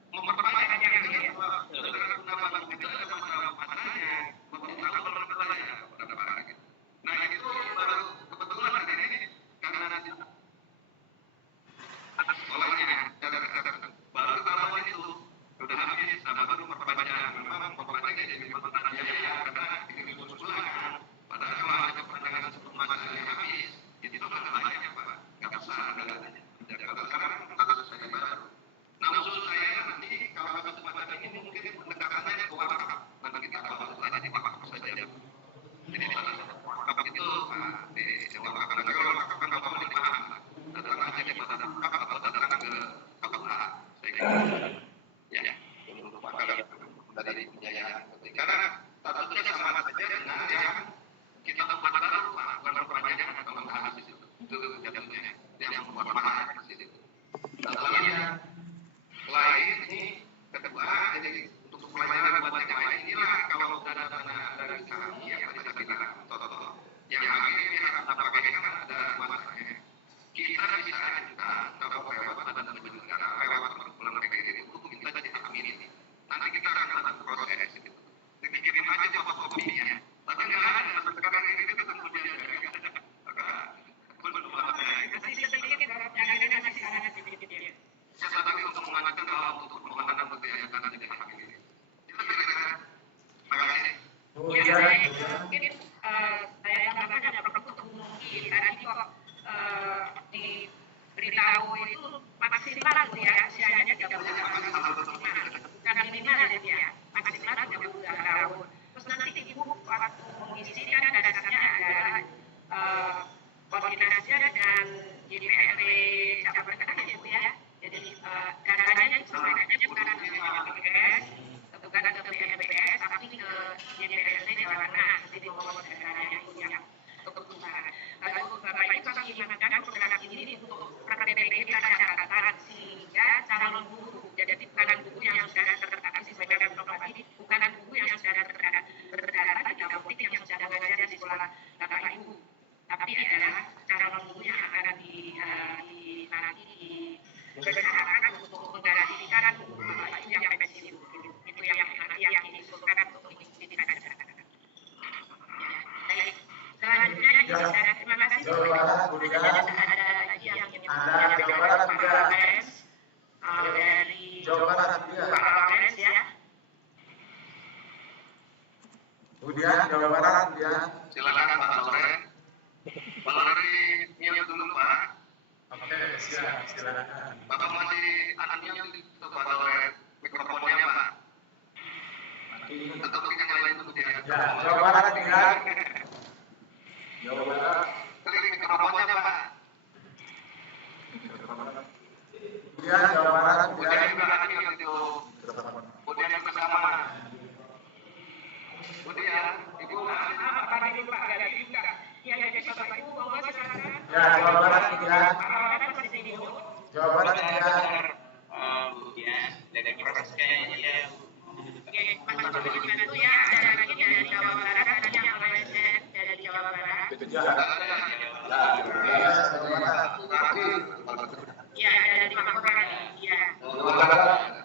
memperbanyak yang nah itu baru kebetulan hari ini karena nanti sekolahnya baru kalau itu sudah habis baru memperbanyak memang memperbanyak jadi memperbanyak karena ini usulan padahal kalau ada perpanjangan sebelum masa habis itu kan banyak Pak nggak bisa ada sekarang kasus saya baru. Nah maksud saya nanti kalau kasus semacam ini mungkin pendekatannya ke wakaf nanti kita bahas lagi di wakaf saja. Jadi wakaf itu wakaf kan wakaf dipaham datang aja ke pada wakaf atau datang ke KUA saya kira ya untuk wakaf dari pembiayaan karena statusnya sama saja dengan yang kita buat baru bukan perpanjangan atau menghapus itu jatuhnya yang buat mahal di situ. Lalu lain ini kedua jadi untuk pelajaran buat yang lain inilah kalau ada dana dari kami yang tadi saya bilang contoh mungkin saya tambahkan ada untuk mungkin tadi kok diberitahu itu maksimal ya usianya 3 bulan bukan minimal ya maksimal 3 tahun. Terus nanti ibu waktu mengisi kan dasarnya adalah koordinasinya dengan JPRP cabang tengah ya Bu ya. Jadi caranya disampaikannya bukan ke BPS, bukan ke BPS, tapi ke JPRP Jawa Tengah. Jadi mohon caranya itu yang untuk perusahaan. Lalu Bapak Ibu kami ingatkan program ini untuk PPDB catatan sehingga calon guru, jadi bukan guru yang sudah terdaftar sesuai dengan program ini, bukan guru yang sudah terdaftar di Dapodik yang sudah mengajar di sekolah Bapak Ibu, tapi adalah calon guru yang akan nanti direncanakan untuk menggantikan Bapak Ibu yang pensiun. Itu yang diusulkan untuk mengikuti acara. Selanjutnya terima kasih. Jawa Barat, Budian. Ada lagi yang ingin Ada Jawa Barat, Budian. Dari Jawa Barat, Budian. Pak Lawrence ya. Budian, Jawa Barat, Budian. Silakan Pak Lore. Pak Lore mute dulu Pak. Oke, siap, silakan. Bapak masih unmute itu Pak Lore mikrofonnya Pak. Tetap yang lain dulu ya. Ya, Jawa Barat, Budian. Jawa Barat. Klik mikrofonnya Pak. Budian, Jawa Barat, Kemudian Budian. juga unmute itu. Kemudian yang bersama. Kemudian Ibu Apa ini Pak ada juga? Ya, jadi Bapak Ibu monggo silakan. Ya, Jawa Barat, Budian. Pak Lawrence masih di video. Jawa Barat, Budian. Ya, dari proses kayaknya dia Oke, Mas Bapak dibantu ya. Ada lagi dari Jawa Barat, ada yang Malaysia dari Jawa Barat. Ya, Jawa Barat. Ya, dari Pak Murani. Ya, Jawa Barat.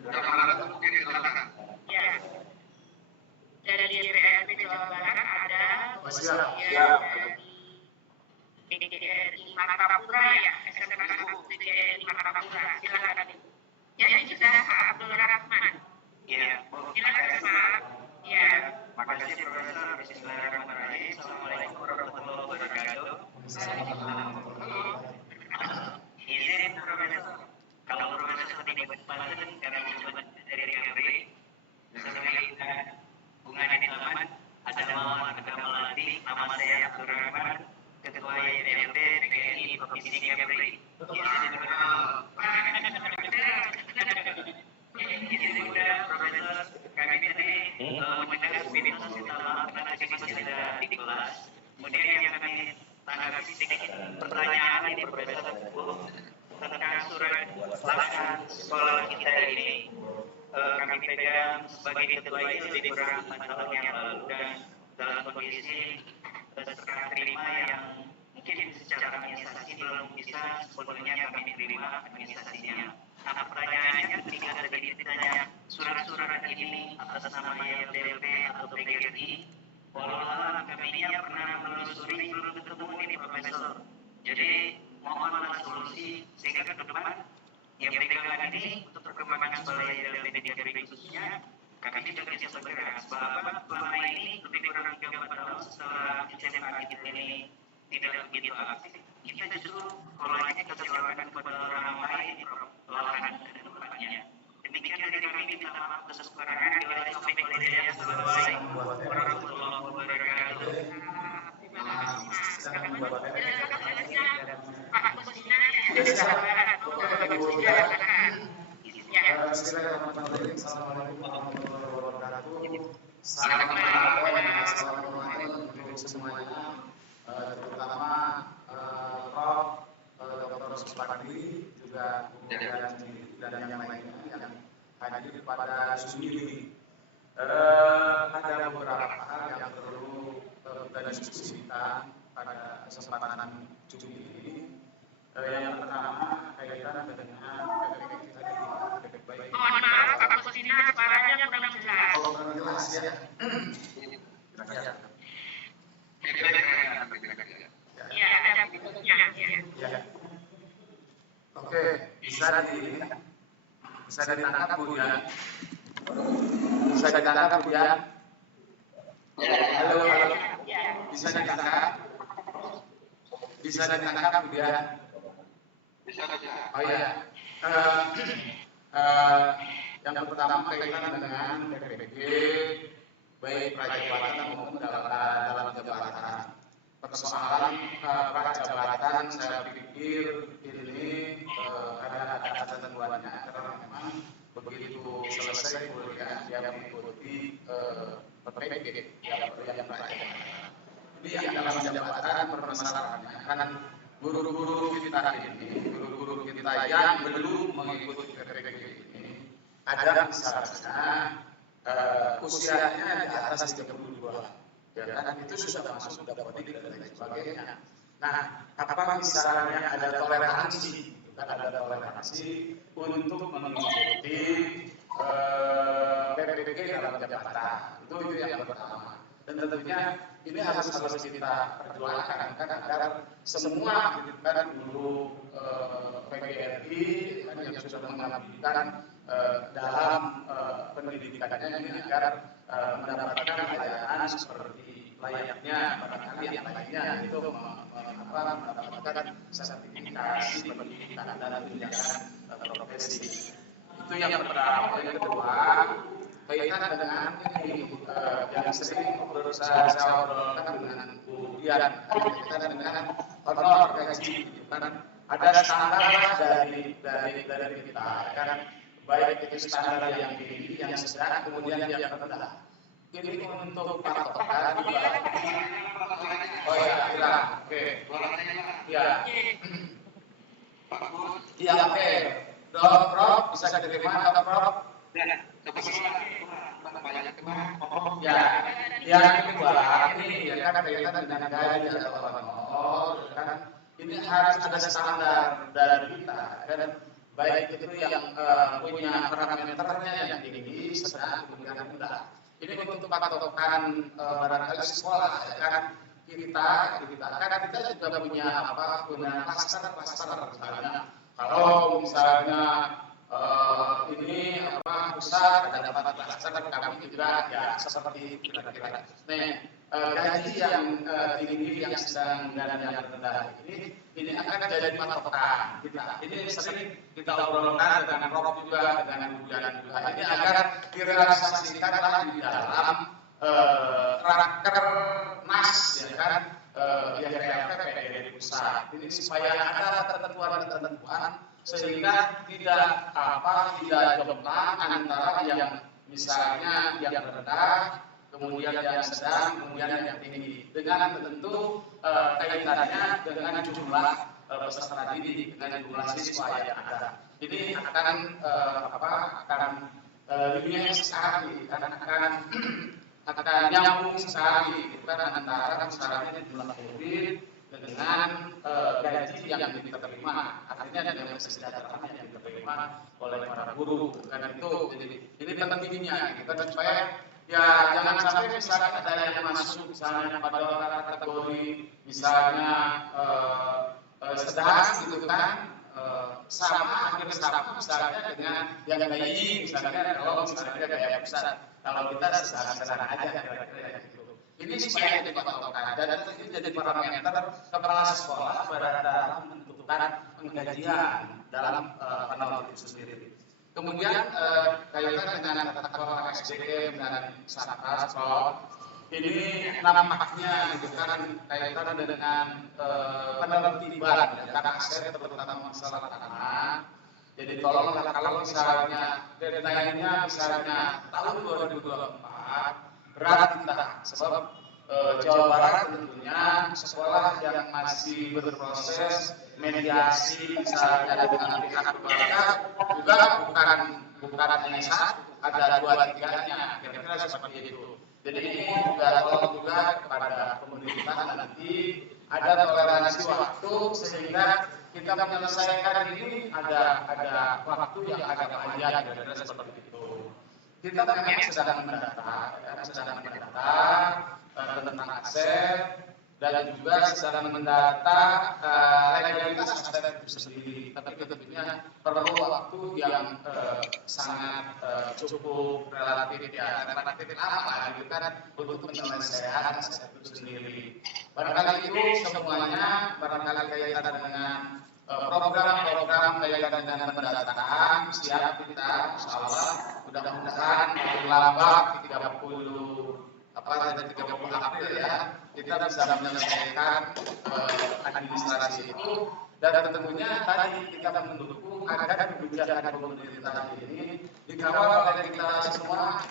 Jawa Barat mungkin silakan. ya. Dari DPRP Jawa Barat ada Siap, kemudian dari PGRI Martapura ya, SMA 1 PGRI Martapura. Silakan Ibu. Ya, ini sudah Pak Abdul Rahman. ya. Silakan Pak. Ya. Makasih Profesor. Bismillahirrahmanirrahim. Assalamualaikum warahmatullahi wabarakatuh. Izin Profesor, kalau Profesor tidak berpasan karena mencoba dari Kemri, sebagai bunga di halaman ada Mawar Melati, nama saya Abdul Rahman, Ketua YPLT PGRI Provinsi Kemri. Izin juga Profesor, kami tadi mendengar video setelah karena masih ada di kelas. Kemudian yang kami tanggapi sedikit pertanyaan ini Profesor tentang surat pelaksanaan sekolah kita ini. Kami pegang sebagai ketua ini beberapa tahun yang lalu dan dalam kondisi serah terima yang mungkin secara administrasi belum bisa sepenuhnya kami terima administrasinya. Nah pertanyaannya ketika ada ditanya surat-surat ini atas nama YLDLP atau PGRI, walau kami pernah menelusuri belum ketemu ini Profesor. Jadi mohonlah solusi sehingga ke depan yang pegangan ini untuk perkembangan sekolah YLDLP PGRI khususnya kami juga bisa bergerak. Sebab selama ini lebih kurang 3 tahun setelah SMA kita ini tidak begitu aktif, kita justru sekolahnya kecewakan kepada orang lain lahan dan tempatnya. Demikian dari kami minta maaf atas kekurangan. Assalamualaikum warahmatullahi wabarakatuh. Terima kasih Pak Kusina ya. Bismillahirrahmanirrahim. Assalamualaikum warahmatullahi wabarakatuh. Assalamualaikum semuanya, terutama Prof. Dr. Supandi juga dan yang lainnya yang hadir pada Zoom ini. Ada beberapa hal yang perlu kita diskusikan pada kesempatan Zoom ini. Yang pertama kaitan dengan baik. Mohon maaf Pak Kusina, suaranya kurang jelas. Oh, kurang jelas ya. Ya, ada bentuknya. Ya. Oke, bisa ditangkap Bu ya. Bisa ditangkap Bu ya. bisa ditangkap? Bisa ditangkap kemudian? Bisa saja. Oh iya. Yang pertama kaitan dengan PPG baik prajabatan maupun dalam jabatan. Persoalan prajabatan saya pikir ini ada ketentuannya karena memang begitu selesai kuliah dia mengikuti PPG yang prajabatan. Jadi yang dalam jabatan permasalahannya karena guru-guru kita ini, guru-guru kita yang belum mengikuti PPG ini ada misalnya usianya di atas 32, ya kan itu sudah masuk dapodik dan lain sebagainya. Nah, apakah misalnya ada toleransi, untuk mengikuti PPG dalam jabatan? Itu yang pertama. Dan tentunya ini harus kita perjuangkan kan agar semua kan guru PGRI yang sudah mengabdikan dalam pendidikannya ini agar mendapatkan layanan seperti layaknya barangkali yang lainnya itu mendapatkan sertifikasi pendidikan dan tunjangan profesi. Itu yang pertama. Yang kedua kaitan dengan ini yang sering saya obrolkan dengan Bu Dian kaitan dengan honor gaji kan ada standar dari kita kan baik itu standar yang tinggi yang sedang kemudian yang rendah. Ini untuk patokan juga. Oh ya, bilang. Oke. Ya. Iya, oke. Prof, bisa diterima atau Prof? Ya, yang kedua ini ya kan kaitan dengan gaji atau honor kan ini harus ada standar dari kita dan baik itu yang punya parameternya yang tinggi, sedang, kemudian rendah. Ini untuk patokan barangkali sekolah ya kan kita juga punya klaster misalnya. Kalau misalnya ini besar ada dapat klaster kami juga ya seperti kira-kira. Gaji yang tinggi yang sedang dan yang rendah ini akan jadi patokan kita. Ini sering kita obrolkan dengan Prof juga dengan Bu Dian juga. Ini agar direalisasikan di dalam rakernas ya kan yang PPG pusat. Ini supaya ada ketentuan sehingga tidak jomplang antara yang misalnya yang rendah kemudian yang sedang, kemudian yang tinggi, dengan tentu kaitannya dengan jumlah peserta didik, dengan jumlah siswa yang ada. Ini akan lebih sekali, akan nyambung sekali, karena antara misalnya jumlah murid dengan gaji yang diterima, artinya dengan kesejahteraan yang diterima oleh para guru. Karena itu ini pentingnya, supaya ya jangan sampai misalnya ada yang masuk misalnya pada kategori misalnya sedang gitu kan hampir sama misalnya dengan yang gaji misalnya kalau misalnya gaya besar kalau kita sedang aja kira-kira gitu. Ini supaya jadi patokan dan ini jadi parameter kepala sekolah dalam menentukan penggajian dalam honor itu sendiri. Kemudian kaitan dengan tata kelola SDM dan Satgas Prof, ini nampaknya gitu kan kaitan dengan penertiban karena aset terutama masalah tanah. Jadi tolonglah kalau misalnya deadline-nya misalnya tahun 2024 berat kita sebab Jawa Barat tentunya sekolah yang masih berproses mediasi misalnya dengan pihak keluarga juga bukan hanya satu, ada 2-3-nya kira-kira seperti itu. Jadi ini juga tolong juga kepada pemerintah nanti ada toleransi waktu sehingga kita menyelesaikan ini ada waktu yang agak panjang kira-kira seperti itu. Kita memang sedang mendata tentang aset dan juga sedang mendata legalitas aset itu sendiri. Tapi tentunya perlu waktu yang sangat cukup relatif lama gitu kan untuk penyelesaian aset itu sendiri. Barangkali itu semuanya barangkali kaitan dengan program-program kaitan dengan pendataan siap kita, insya Allah mudah-mudahan lambat di 30 April ya kita bisa menyelesaikan administrasi itu. Dan tentunya tadi kita mendukung agar kebijakan pemerintah ini dikawal oleh kita semua,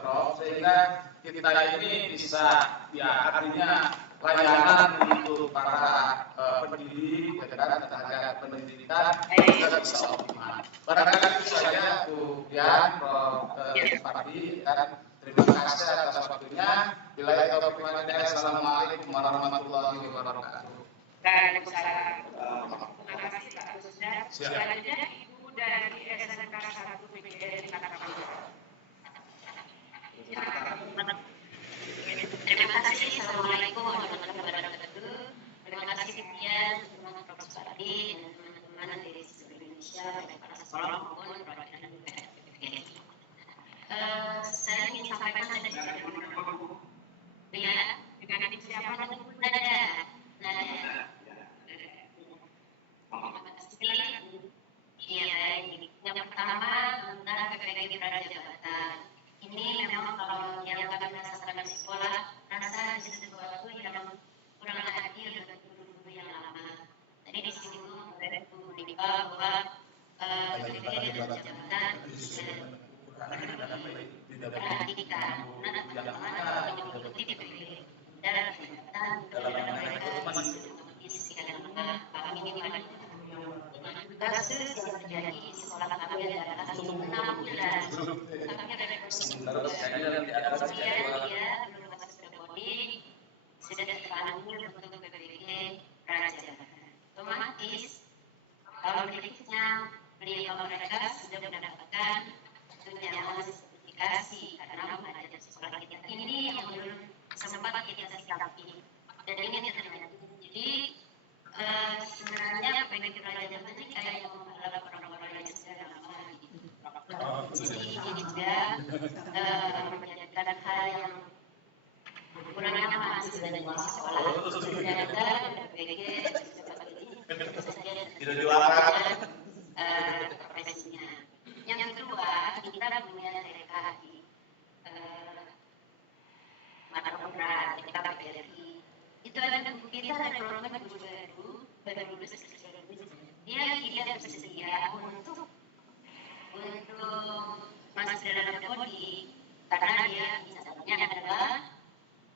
Prof, sehingga kita ini bisa ya artinya layanan untuk para pendidik dan tenaga pendidikan juga bisa optimal. Barangkali itu saja Bu Dian, Prof Fadli, dan terima kasih atas waktunya. Bila taufiq wal hidayah. Assalamualaikum warahmatullahi wabarakatuh. Waalaikumsalam. Terima kasih Pak Rusda. Selanjutnya Ibu dari SMK 1 PGRI Karawang. Terima kasih. Assalamualaikum warahmatullahi wabarakatuh. Terima kasih Dian, teman-teman Profesor Adi, dan teman-teman dari seluruh Indonesia, baik para sekolah maupun perwakilan PGRI. Saya ingin sampaikan tadi ya, Dengan siapa? nada. Iya, yang pertama tentang PPG Prajabatan. Ini memang kalau yang kami rasakan di sekolah, rasa ada sesuatu yang kurang adil dengan guru-guru yang lama. Tadi di sini Bu Monika bahwa PPG Prajabatan perhatikan, karena teman-teman yang mengikuti PPG dalam jabatan dalam mereka isi dalam kami ini kasus yang terjadi di sekolah kami adalah 6 bulan. Kami ada kemudian dia belum kasus berpodik sudah terlanjur untuk PPG Prajabatan. Otomatis kalau berikutnya beliau mereka sudah mendapatkan tunjangan sertifikasi karena mengajar di sekolah kita ini yang belum sempat kita sikapi dan ini terjadi. Jadi sebenarnya PPG Prajabatan ini kayak membalap orang-orang yang sudah lama. Jadi ini juga menjadikan hal yang kurang nyaman sebenarnya di sekolah. Dan PPG tidak dilarang profesinya. Yang kedua, kita punya TKI Makarondra, TKPRI. Itu ada kita ada program guru baru lulus dia tidak bersedia untuk masuk dalam prodi karena dia misalnya adalah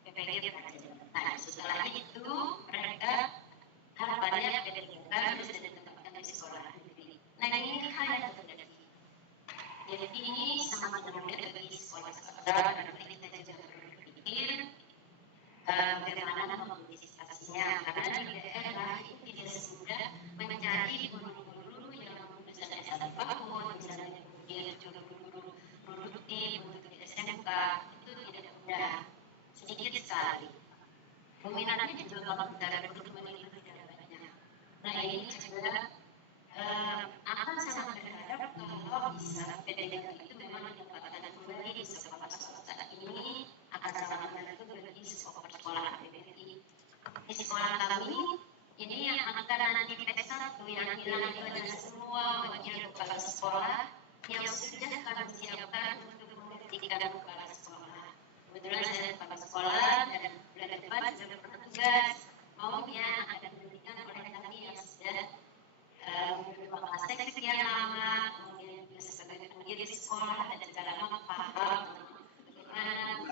PPG Prajabatan. Setelah itu mereka harapannya PPG bisa ditempatkan di sekolah. Nah ini hal yang terjadi. Jadi ini sangat berbeda bagi sekolah karena kita juga berpikir bagaimana mengantisipasinya karena di daerah itu tidak semudah mencari guru-guru yang misalnya S1 misalnya kemudian juga guru produktif untuk di SMK itu tidak mudah, sedikit sekali. Peminatnya juga kalau kita rekrutmen itu tidak banyak. Nah ini juga akan sangat berharap kalau bisa PPG itu memang didapatkan kembali di sekolah-sekolah saat ini akan sangat membantu bagi sekolah PPG. Di sekolah kami ini yang akan nanti PPG 1 yang hilang dengan semua wakil kepala sekolah yang sudah kami siapkan untuk membuktikan kepala sekolah. Kebetulan saya kepala sekolah dan bulan depan sudah bertugas maunya akan diberikan oleh kami yang sudah beberapa sekian lama, kemudian juga sebagai pendiri sekolah dan segala lama paham bagaimana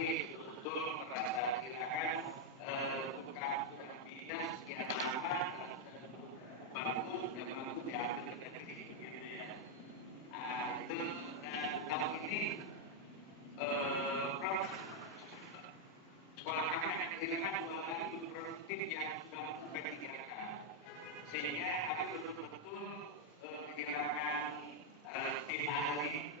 ini betul-betul memperkirakan tukang bina sekian lama bagus dan bagus diambil dari negeri gitu ya. Itu tahun ini sekolah kami akan kehilangan 2 kali guru produktif yang sudah memperkirakan, sehingga kami betul-betul kehilangan tim ahli.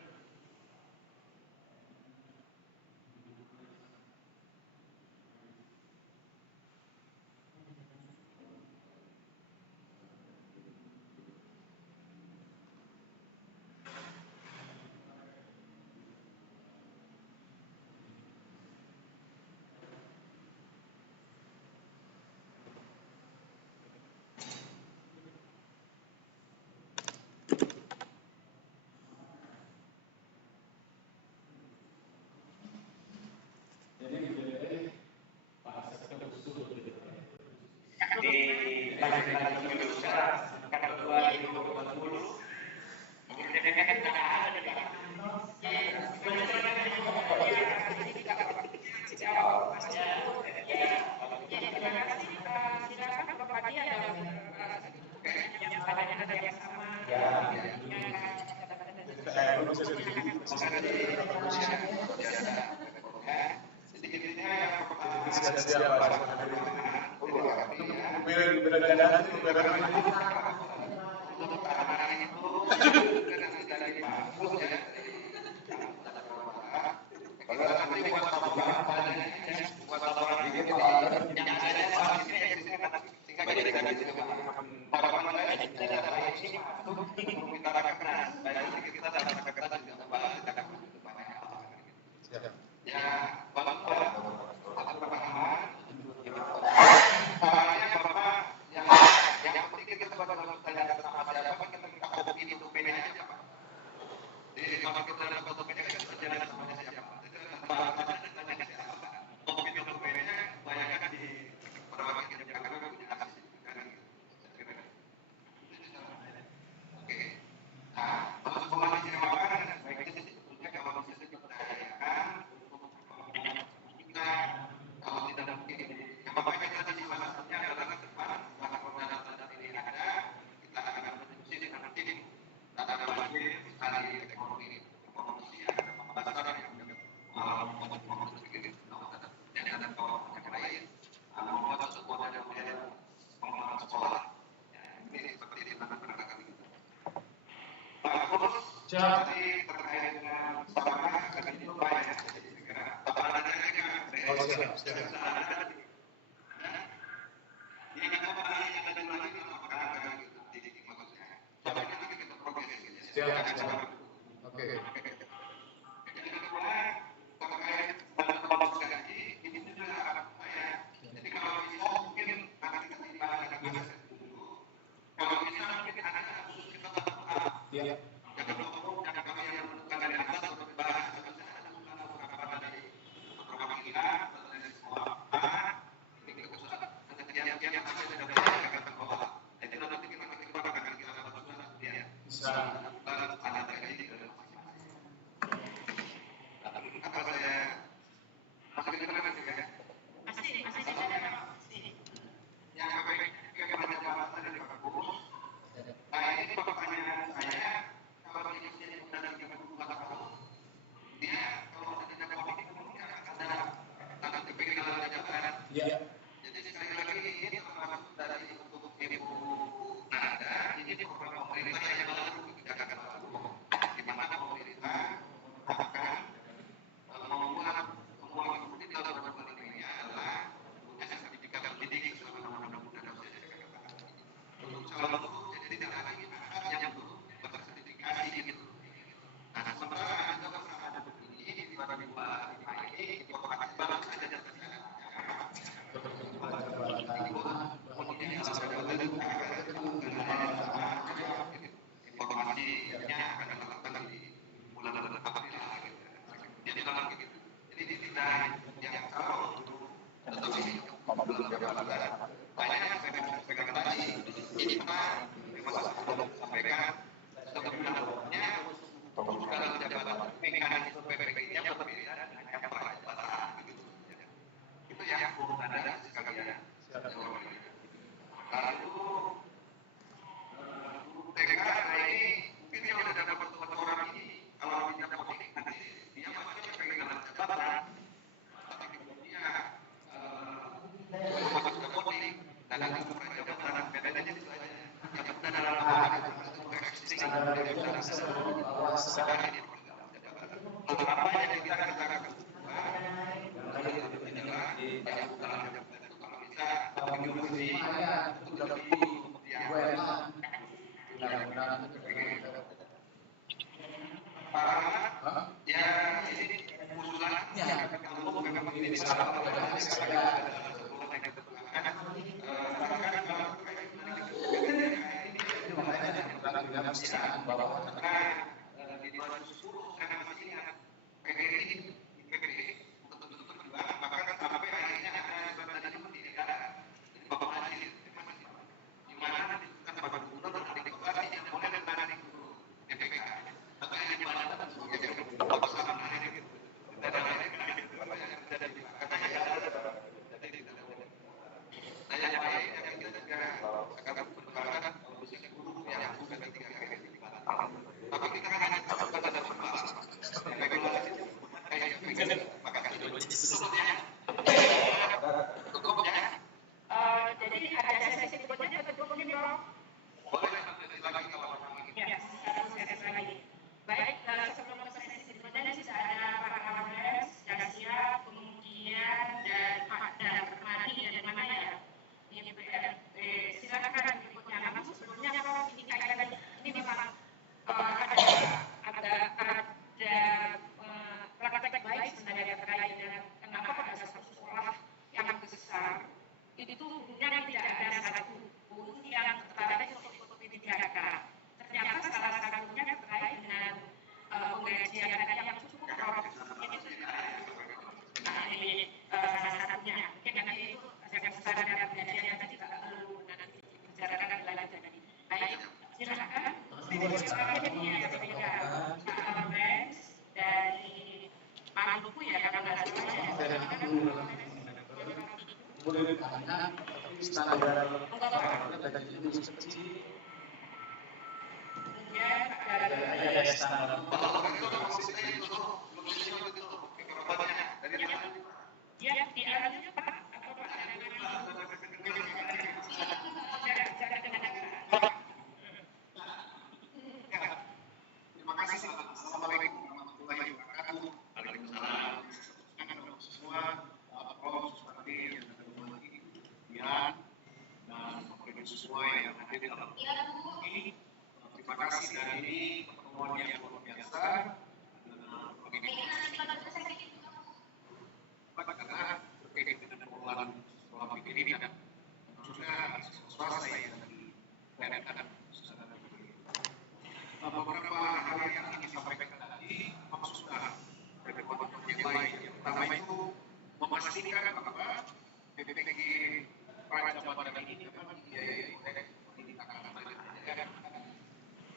Di lagi-lagi juga kan 2020 kemudian kan tidak ada di Silakan Bapak Dia ada yang pada yang sama. Jadi terkait dengan sama akan itu banyak segera. Apalagi yang apa yang ada lagi apakah titik maksudnya. Tapi nanti kita progres. Oke. Yang kedua terkait dengan gaji ini juga saya. Jadi kalau bisa mungkin nanti kita dibahas dulu. Kalau bisa mungkin ada khusus kita Iya. Iya. Jadi sekali lagi ini termasuk dari untuk Ibu Nada, ini program pemerintah yang baru, kebijakan baru, di mana pemerintah akan membuat semua kemudian dalam beberapa ini adalah punya sertifikat pendidik selama 6 bulan saya katakan. Untuk calon guru jadi tidak lagi anak yang belum bersertifikasi gitu. Nah, sementara ada beberapa ini di 2005 ini di Kota Baru saja dan informasinya akan dilakukan di bulan April. Jadi dalam begitu. Jadi tidak yang kalau tetapi belum jabatan. Banyak pegang tadi ini memang belum sampaikan sebelumnya dalam jabatan mekanisme PPK-nya berbeda dengan yang pelajaran. kita akan jadi ada sesi berikutnya betul mungkin dong. Ya, satu sesi lagi. Baik, sebelum ke sesi berikutnya sudah ada Pak Kapolres, Dasia, kemudian dan Pak Darmadi dan mana ya? Silakan berikutnya. Namun sebelumnya kalau ini kaitannya ini memang ada praktek baik sebenarnya terkait dengan kenapa pada satu sekolah yang besar itu gurunya tidak ada satu guru yang tertarik untuk ikut P3K. Ternyata salah satunya terkait dengan penggajian yang cukup profesional itu ini salah satunya. Mungkin karena itu yang besar dan penggajian tadi tidak perlu nanti dibicarakan lebih lanjut. Baik, silakan. Dari Maluku ya kalau nggak salah. Boleh ditanya, tapi standar dari Indonesia kecil. Ya, standar. Ya, di alamnya Pak, atau Pak Terima kasih. Assalamualaikum warahmatullahi wabarakatuh. Waalaikumsalam. Semua Prof. Seperti yang saya hormati, dan Bapak semua yang hadir dalam ini. Terima kasih dan ini pertemuan yang luar biasa. Karena terkait dengan pengelolaan sekolah PPD dan juga swasta yang dilakukan beberapa hal yang ingin disampaikan tadi maksudnya dari kelompok yang lain. Yang pertama itu memastikan bahwa PPG Praja Badan ini memang dibiayai oleh pendidikan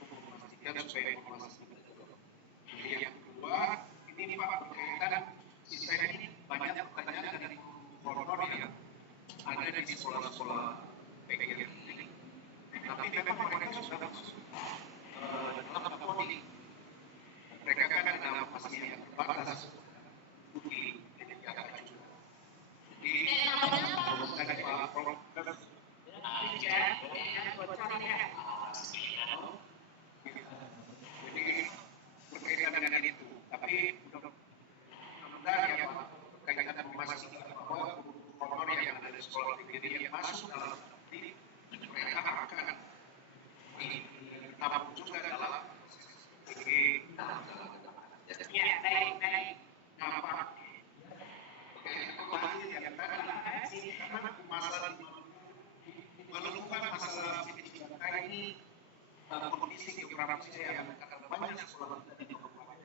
untuk memastikan supaya informasi betul. Jadi yang kedua, ini Pak berkaitan sisa ini banyak pertanyaan dari honor yang ada di sekolah-sekolah PPG ini. Tapi memang mereka sudah masuk dalam kondisi mereka kan dalam fase yang terbatas di Jakarta juga. Jadi dari Pak Prof. Jadi berkaitan dengan itu. Tapi mudah-mudahan ya Pak berkaitan dengan memastikan bahwa honor yang ada di sekolah PPD yang masuk dalam ini mereka akan ditambah juga dalam ya, baik. Nah, Pak, kembali yang tadi, karena masalah menemukan masalah PPDK ini dalam kondisi geografis yang karena banyak sekolah di kabupaten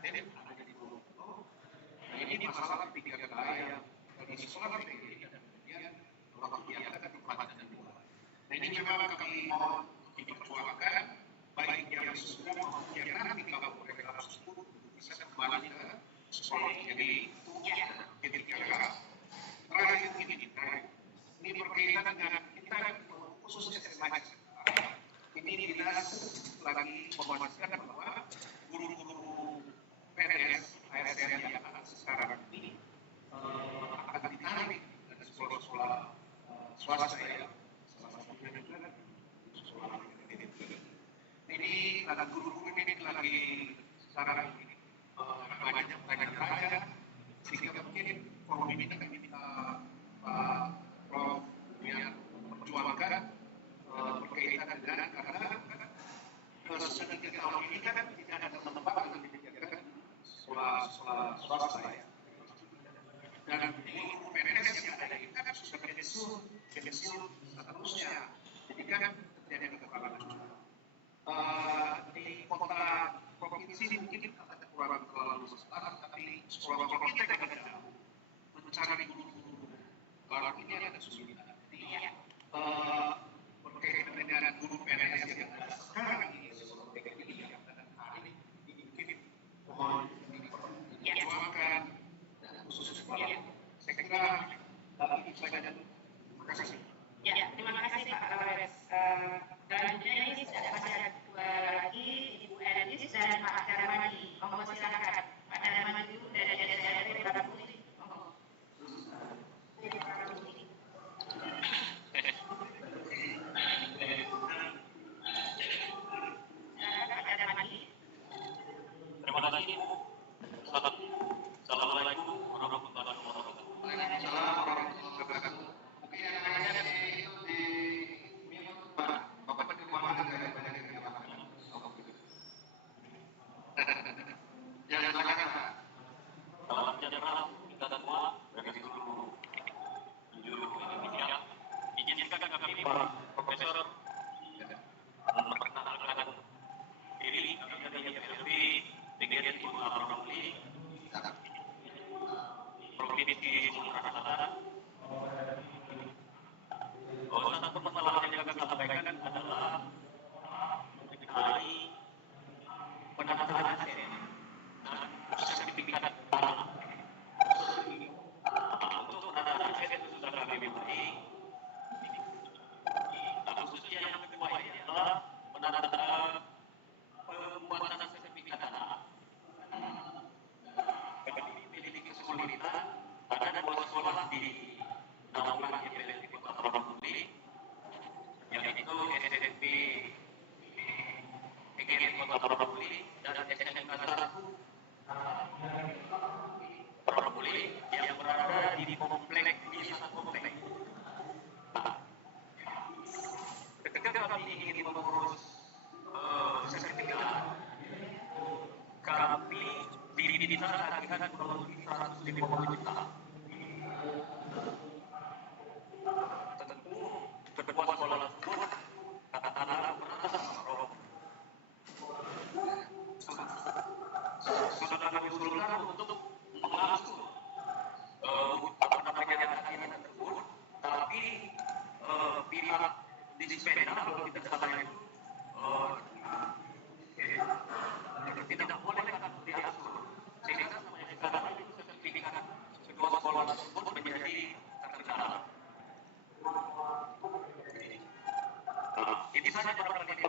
ada di Pulau. Ini masalah PPDK yang di sekolah PPD dan kemudian waktu dia akan tempatkan dua. Nah ini memang kami mohon diperjuangkan baik yang sudah maupun yang nanti kalau mereka tersebut bisa kembali ke sekolah. Jadi ketika terakhir ini berkaitan dengan kita khusus SMA. Ini dinas lagi memastikan bahwa guru-guru PNS, ASN yang ada sekarang ini akan ditarik dari sekolah-sekolah swasta ya. Salah satunya juga sekolah ini guru-guru ini lagi sekarang banyak swasta ya. Dan guru PNS yang ada ini kan sudah pensiun seterusnya. Jadi kan terjadi kekurangan. Di kota provinsi mungkin ada kurang kelulusan, tapi sekolah-sekolah kita kan ada mencari guru. Kalau ini ada kesulitan. Jadi berkaitan dengan guru PNS yang ada sekarang ini seperti ini yang ada hari ini mungkin mohon diperjuangkan dan khusus saya kira ini saja. Terima kasih. Ya, terima kasih Pak Lawrence. Selanjutnya ini masih ada dua lagi, Ibu Elis dan Pak Darmadi. Monggo silakan. Pak Darmadi dulu dari SRP Bapak Putih. Monggo. Terima kasih. Assalamualaikum warahmatullahi wabarakatuh. Waalaikumsalam warahmatullahi wabarakatuh. Mungkin yang ada di Bapak Pertimbangan Negara banyak yang dilakukan. Ya, silakan Pak. Salam sejahtera kita semua dari seluruh penjuru Indonesia. Izinkan kami para profesor memperkenalkan diri. Kami dari FLB Bagian Ibu Alhamdulillah Provinsi Sumatera Selatan. Satu permasalahan yang kami sampaikan adalah mengenai penanaman aset dan sertifikat tanah. Untuk penanaman aset itu sudah kami beri. Khususnya yang kedua adalah penanaman pembuatan sertifikat tanah. Kami memiliki kesulitan ada dua sekolah di naungan FLB Kota Probolinggo, yaitu SMP PGRI Kota Probolinggo dan SMK 1 Probolinggo yang berada di komplek di satu komplek. Ketika kami ingin mengurus sertifikat, kami diminta tagihan kurang lebih 150 juta. Tentu kedua sekolah tersebut katakanlah merasa sudah kami usulkan untuk mengasuh tagihan tersebut, tapi pihak Dispenda kalau tidak salah itu tidak boleh diasuh, sehingga sampai sekarang itu sertifikat kedua sekolah tersebut menjadi terkendala. Ini saja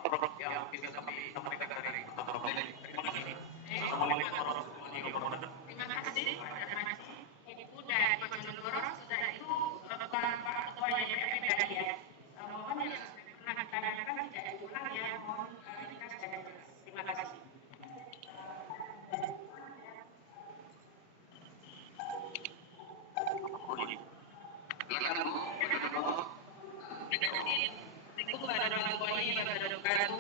produk yang bisa kami sampaikan dari Kota Probolinggo. Terima kasih. Assalamualaikum warahmatullahi wabarakatuh. Terima kasih Pak Darmadi. Ibu dan Bojonegoro sudah itu Bapak Ketua YPP tadi ya. Mohon yang sudah pernah ditanyakan tidak diulang ya. Mohon kita sudah jelas. Terima kasih. Silakan Bu. Assalamualaikum warahmatullahi wabarakatuh.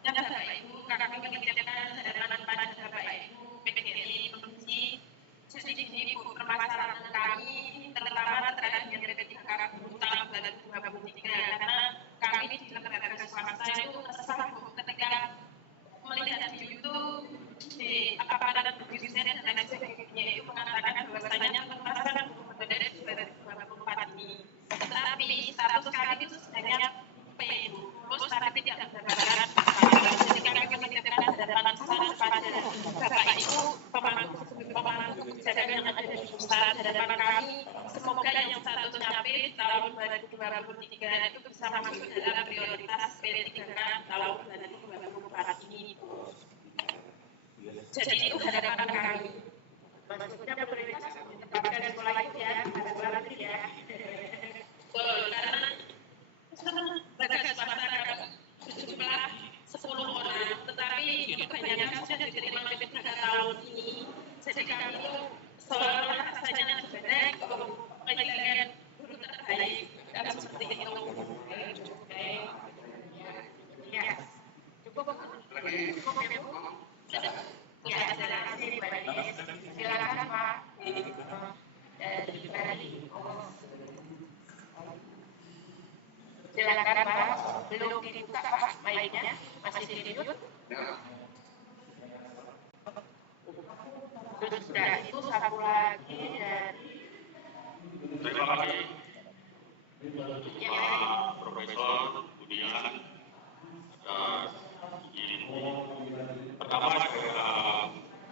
Ya Bapak Ibu, kami mengirimkan hadapan pada Bapak Ibu PGRI Provinsi sedikit Bu permasalahan kami terutama terhadap yang PPTK tahun 2023 karena kami di lembaga swasta itu resah ketika melihat di YouTube di aparat bisnis dan lain sebagainya itu mengatakan bahwasanya permasalahan dari 2024 ini tetapi status kami itu sebenarnya PU terus tapi tidak mendapatkan ketika kami menitipkan hadapan pesan pada Bapak Ibu pemangku kebijakan yang ada di pusat hadapan kami semoga yang status sampai tahun 2023 itu bisa masuk dalam prioritas P3K tahun 2024 ini. Jadi itu hadapan kami. Maksudnya prioritas ditempatkan di sekolah itu ya, ada berarti ya. Karena bagas masyarakat sejumlah 10 orang, tetapi kebanyakan sudah diterima PPTK tahun ini. Jadi kami itu seolah rasanya sebenarnya pendidikan guru terbaik dan seperti itu. Ya, cukup. cukup ya Bu? Ya, terima kasih Bu Adis. Silakan Pak. Dari tadi. Silakan Pak. Belum dibuka Pak mic-nya. Masih tidur. Terus sudah itu satu lagi dari Terima kasih yang Pak Profesor Budian atas ilmu. Pertama saya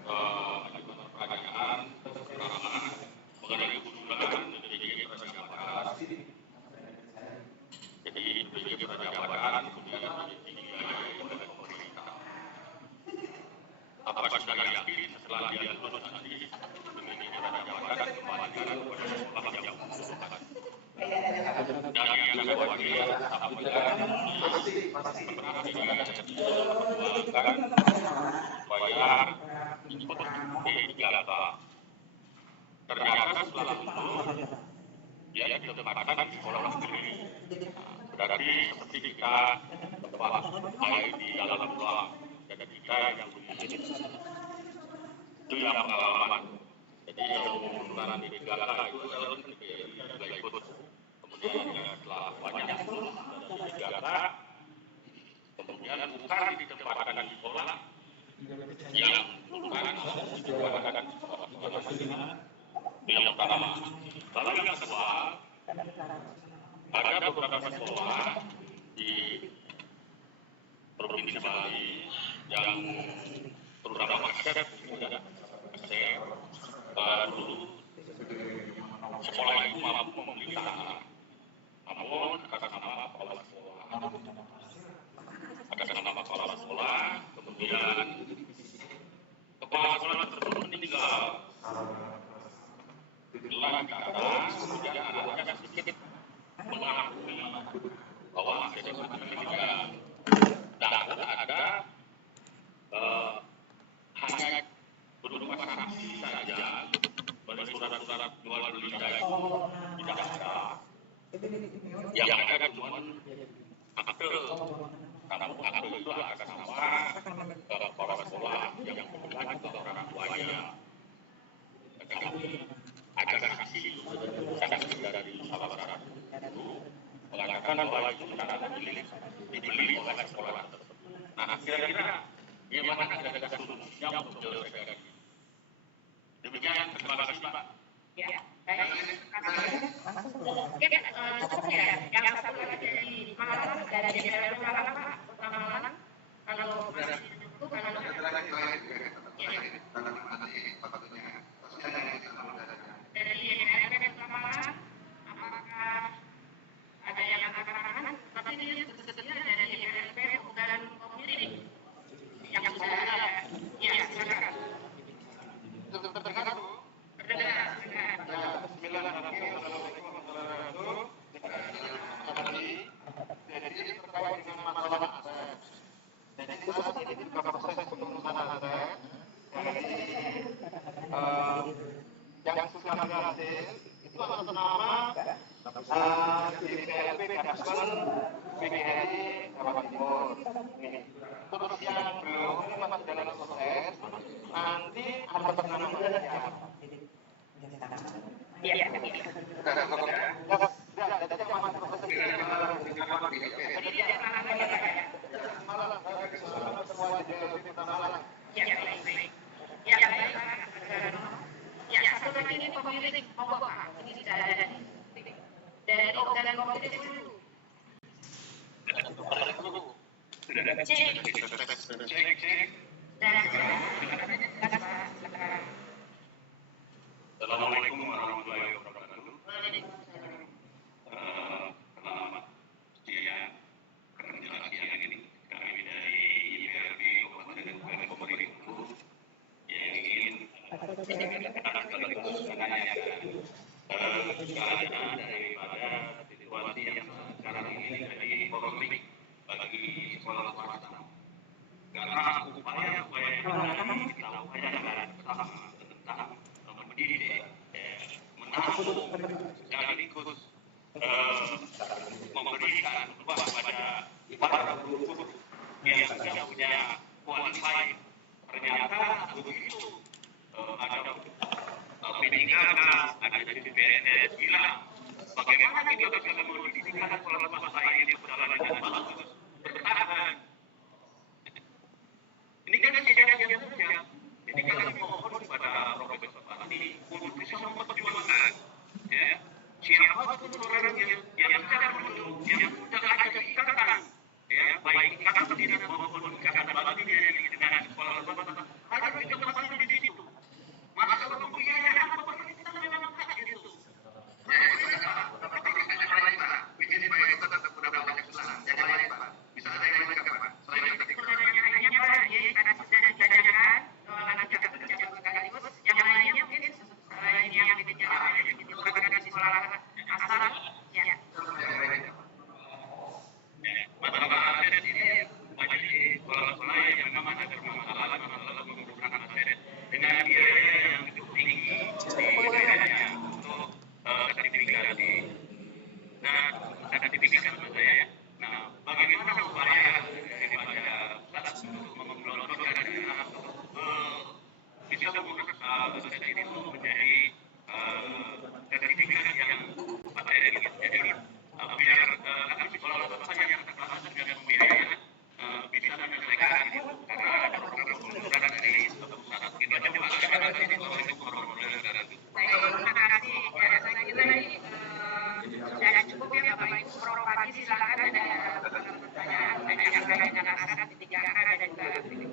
ajukan pertanyaan pertama mengenai usulan DPJ Praja Barat. Jadi DPJ Praja Barat kemudian dibiayai oleh pemerintah. Apakah sudah yakin setelah dia lulus nanti DPJ Praja Barat kembalikan kepada sekolah yang membutuhkan? Dan yang kedua dia sampaikan pernah diperjuangkan supaya ikut D3K. Ternyata setelah lulus dia ditempatkan di sekolah negeri. Berarti seperti kita tempat air di dalam ruang dan kita yang begitu. Itu yang pengalaman. Jadi penggunaan D3K itu adalah ikut. Kemudian setelah banyak lulus dari D3K, kemudian bukan ditempatkan di sekolah yang bukan ditempatkan di sekolah. Yang pertama. Lalu yang kedua, ada beberapa sekolah di Provinsi Bali yang terutama Aceh, baru sekolah itu mampu membeli tanah. Namun atas nama kepala sekolah, kemudian kepala sekolah tersebut meninggal. Setelah ke atas, kemudian anaknya sedikit mengakui bahwa masih ada pendidikan. Namun ada hanya berupa saksi saja, pada surat-surat jual beli tidak ada. Yang ada cuma akte. Namun akte itu atas nama kepala sekolah yang kebetulan juga orang tuanya. Ada saksi dari salah satu itu mengatakan bahwa itu tanah dibeli oleh sekolah tersebut. Nah, kira-kira gimana ada solusinya untuk menyelesaikan ini? Demikian, terima kasih Pak. Ya, baik. Mungkin cukup ya. Yang satu lagi dari Malang, dari DPR Malang Pak, Kota Malang. Kalau masih cukup, kalau dari DPR Malang, apakah ada yang angkat tangan? Tapi dia bersedia dari DPR bukan pemilik. Yang sudah ada. Ya, silakan. Terdengar Bu? Terdengar. Bismillahirrahmanirrahim. Jadi terkait dengan masalah aset. Jadi saat ini juga proses pengurusan aset yang sudah berhasil itu atas nama DPLP Gasmen PGRI Jawa Timur. Terus yang belum ini masih dalam proses. Nanti atas nama siapa? Iya. Ya, satu lagi ini pemilik monggo Pak. Ini tidak ada dari organ pemilik dulu. Cek. Assalamualaikum warahmatullahi wabarakatuh. Selamat siang. Karena siang ini kami dari IPRB Kabupaten Probolinggo yang ingin menanyakan keadaan daripada situasi yang sekarang ini menjadi polemik bagi sekolah swasta. Karena upaya-upaya kita upayakan bersama tentang mendidik, menampung sekaligus memberikan ruang pada para guru yang tidak punya qualified. Ternyata begitu ada P3K, ada jadi PNS hilang. Bagaimana kita bisa modifikasi pola bahasa ini berjalan dengan bagus, bertahan. Ini kan kejadian saja. Jadi kami mohon kepada Profesor Fandi untuk bisa memperjuangkan, ya, siapapun orang yang secara betul, yang sudah ada ikatan, ya, baik ikatan tidak maupun ikatan batin dengan sekolah bahasa, harus dikembangkan di situ. Masalah pembiayaan pemerintah memang tak gitu. Dengan biaya yang cukup tinggi di daerahnya untuk sertifikasi dan sertifikat maksud saya. Nah, bagaimana upaya daripada pusat untuk menggelontorkan dana untuk bisa mengurus proses ini untuk menjadi sertifikat yang pada ini. Jadi biar kami sekolah bahasa yang terbatas dengan pembiayaan bisa menyelesaikan itu karena ada program pembangunan dari pusat kita coba laksanakan ini kalau itu program negara itu. Terima kasih. Ya, saya kira ini sudah cukup ya Bapak Ibu. Prof. Fandi silakan ada pertanyaan yang terkait dengan aset P3K dan juga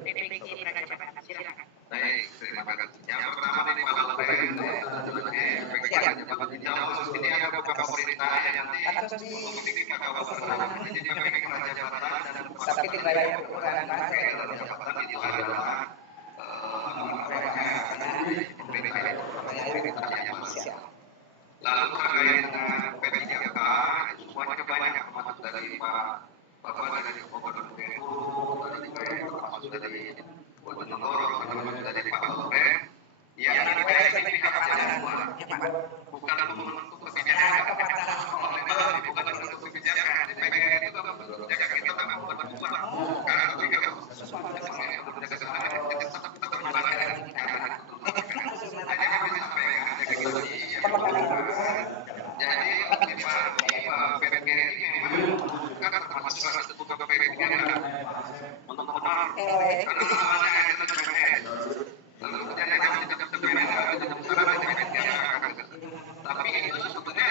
PPG Raja Jakarta. Silakan. Baik, terima kasih. Yang pertama nih Pak Lutfi, ini ada beberapa pemerintah yang nanti memiliki kawasan. Jadi PPG Raja Jakarta dan Tapi dibayar kurang pakai. Jakarta itu adalah lalu terkait dengan P3K, semuanya banyak termasuk dari Pak Bapak dari Gubernur BNU, termasuk dari Gubernur, termasuk dari Pak Lutfi. Ya, ini sertifikat yang bukan untuk kebijakan, bukan untuk kebijakan. PPG itu kebijakan kita memang bukan karena tapi itu sebetulnya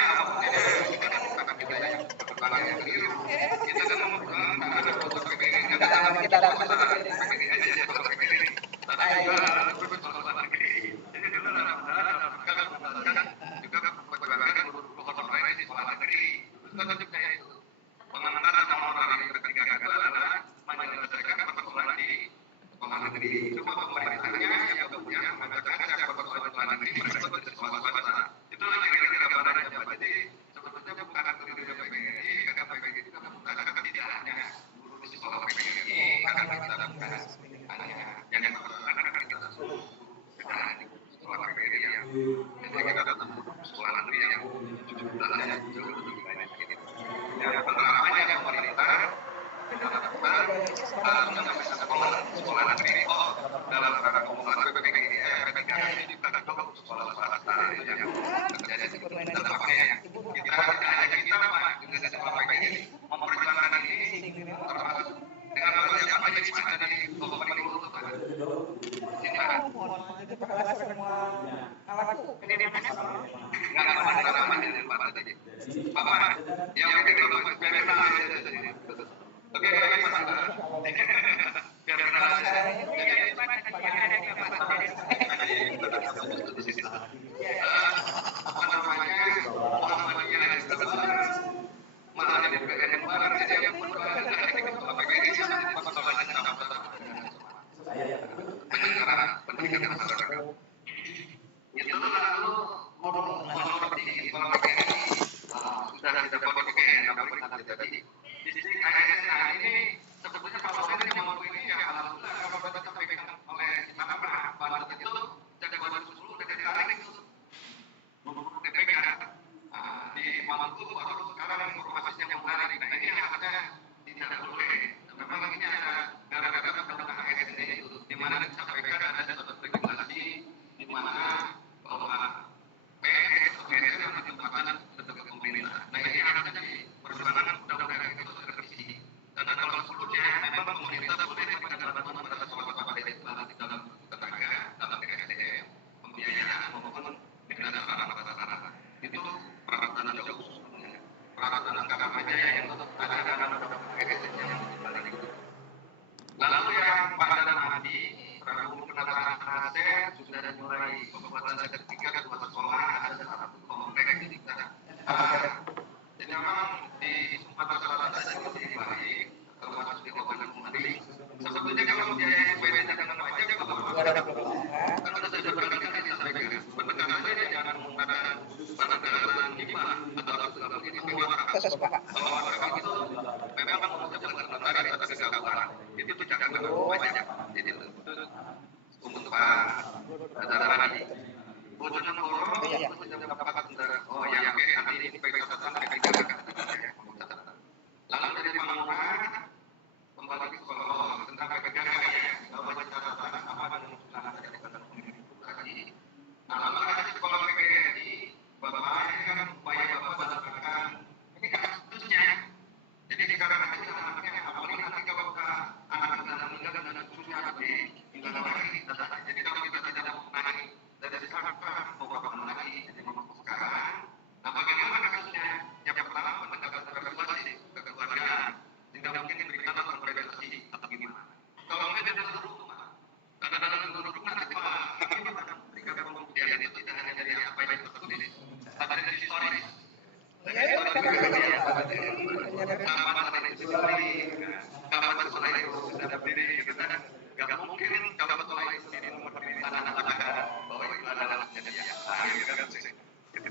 mana disampaikan ada suatu regulasi di mana bahwa PNS atau PNS yang ditempatkan lembaga pemerintah. Nah ini harusnya di perjuangan undang-undang itu direvisi. Dan kalau sebelumnya memang pemerintah boleh memberikan bantuan pada sekolah-sekolah itu di dalam tenaga, dalam SDM, pembiayaan maupun dengan sarana-sarana. Itu peraturan jauh sebelumnya. Peraturan kampanye yang ada dalam SDM yang dibalik itu. Lalu yang pada nanti Prabowo penataan aset sudah dimulai pembuatan sertifikat buat sekolah ada satu kompleks di kita. Jadi memang di Sumatera Selatan ada lebih baik termasuk di Kabupaten Munding. Sebetulnya kalau biaya SPP dengan pajak kalau kan sudah berkali-kali disampaikan pendekatannya jangan menggunakan pendekatan hibah atau segala ini kalau mereka itu memang mengucapkan tertarik atas kegagalan itu tidak banyak jadi untuk Pak ada lagi Bojonegoro itu sudah mendapat oh ya oke nanti ini catatan lalu dari Pamungkas kembali ke Solo tentang PPKM ya bahwa catatan apa dan sudah ada di dalam tadi lalu ada sekolah PPKI bapaknya kan upaya bapak mendapatkan ini kasusnya jadi sekarang aja anaknya apalagi nanti kalau anak kita meninggal dan cucunya nanti tinggal lagi jadi kalau kita tidak mengenai dari sekarang beberapa lagi jadi sekarang nah bagaimana kasusnya yang pertama pendekatan regulasi kekeluargaan tidak mungkin diberikan dalam regulasi atau gimana kalau nggak ada rumah karena dalam rumah nanti pak hakim akan memberikan pembuktian itu tidak hanya dari apa yang tertulis tapi dari historis kapan sekolah itu sudah berdiri kita nggak mungkin kalau sekolah itu sendiri berdiri tanah-tanah bahwa itu adalah kejadian itu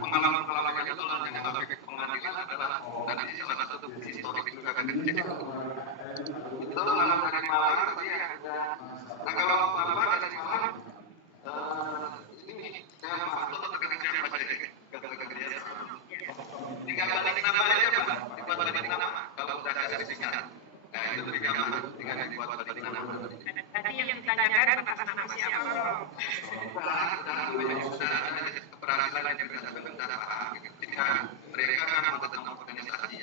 pengalaman-pengalaman itu yang sampai ke pengadilan adalah nanti salah satu bukti historis juga akan terjadi itu malam dari Malang tadi ada nah kalau bapak dari Malang ini saya maaf itu terkena siapa saja tinggal balik nama aja Pak, dibuat balik nama. Kalau sudah ada singkat, nah itu lebih gampang. Tinggal dibuat balik nama. Tadi yang ditanyakan atas nama siapa? Sudah ada keberhasilan yang berdasarkan data. Ketika mereka membuat tentang organisasi,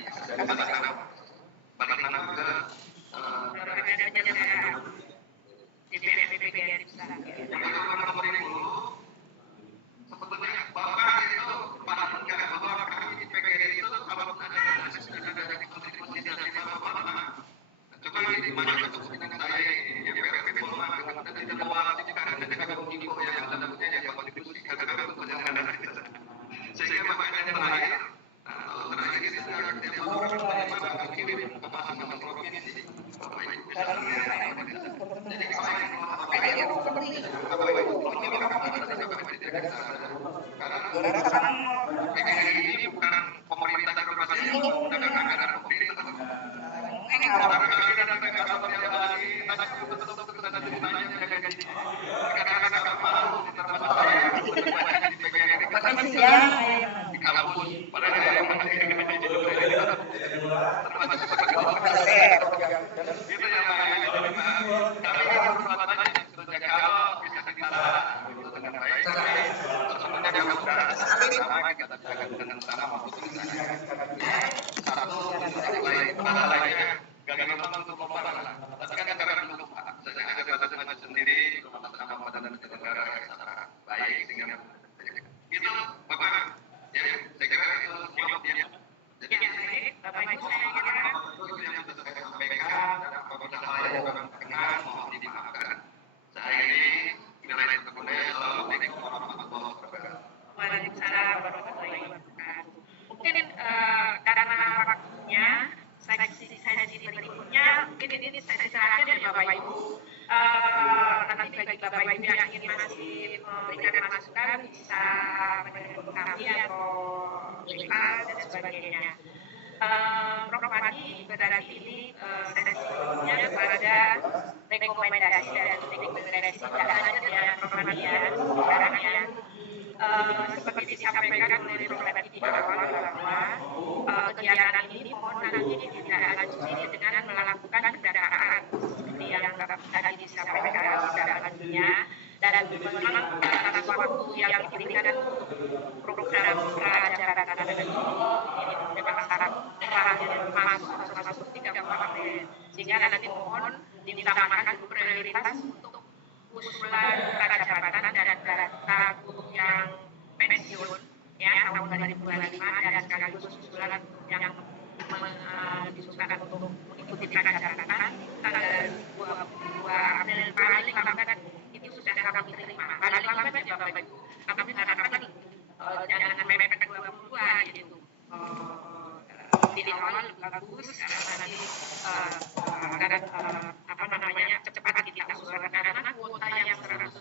balik nama ke yang itu nomor ini dulu. Sebetulnya Bapak itu paham nggak bahwa kami di PGRI itu kalau ada kontribusi dari Bapak coba di mana kepemimpinan saya ini ya PPP Polma dan tidak mewakili juga ada info yang dalamnya yang kontribusi karena untuk jalan sehingga Bapak yang terakhir terakhir itu akan kita kirim ke masing-masing provinsi Bapak Ibu bisa jadi kalau karena ini bukan pemerintah korporasi yang menggunakan anggaran pemerintah. Orang kami dan negara lagi, betul-betul kita ceritanya jaga gaji. Kadang-kadang nggak mau kita saya di PGRI di kampus, padahal saya masih itu yang kami harus melakukan sejak awal bisa kita dengan baik. Kita jaga dengan sama maupun satu lainnya gagal untuk memperbaiki. Tapi kan karena lupa, saya ada sendiri sama badan negara yang baik sehingga itu Bapak ya saya kira itu jawab ya. Jadi Bapak Ibu saya kira itu yang bisa saya sampaikan dan apabila hal yang kurang berkenan mohon dimaafkan. Saya ini nilai terkemudian Assalamualaikum warahmatullahi wabarakatuh. Waalaikumsalam warahmatullahi wabarakatuh. Mungkin karena waktunya saji berikutnya mungkin ini saya serahkan dari Bapak Ibu. Nanti bagi Bapak Ibu yang ingin masih memberikan masukan bisa menghubungi kami atau email dan sebagainya. Prof. Fadi berarti ini sesi sebelumnya kepada rekomendasi dan rekomendasi tidak ada ya Prof. Fadi ya sekarang ya. Seperti disampaikan oleh Prof. Fadi di awal bahwa kegiatan ini mohon nanti ditindaklanjuti dengan melakukan pendataan seperti yang Bapak tadi disampaikan secara lanjutnya, dan memang batas waktu yang diberikan program pelajaran anak-anak ini memang sangat masuk 3 sehingga nanti mohon ditambahkan prioritas untuk usulan prajabatan dan data guru yang pensiun ya tahun 2025 dan sekaligus usulan yang disusulkan untuk mengikuti prajabatan tanggal 22 April paling lambat itu sudah kami terima. Paling lambat ya Bapak Ibu. Kami harapkan jangan mepet 22 gitu. Di awal bagus karena nanti apa namanya cepat kita usulkan karena kuota yang 184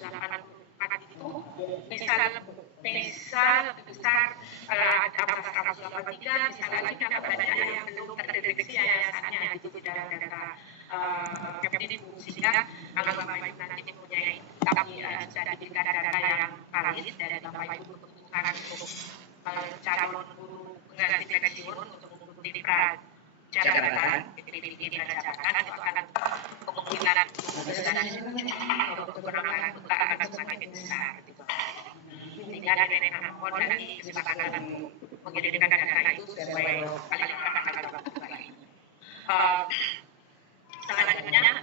itu bisa lebih besar ada 183 bisa lagi karena banyak yang belum terdeteksi yayasannya itu tidak ada data Kemdikbud sehingga kalau Bapak Ibu nanti mempunyai kami sudah diberikan data yang valid dari Bapak Ibu keputusan untuk calon guru pengganti pensiun untuk mengikuti prajabatan di prajabatan itu akan kemungkinan besar untuk penambahan kuota akan semakin besar gitu. Sehingga dari mohon dari kesepakatan mengirimkan data itu sesuai paling lambat tanggal 22 ini. Selanjutnya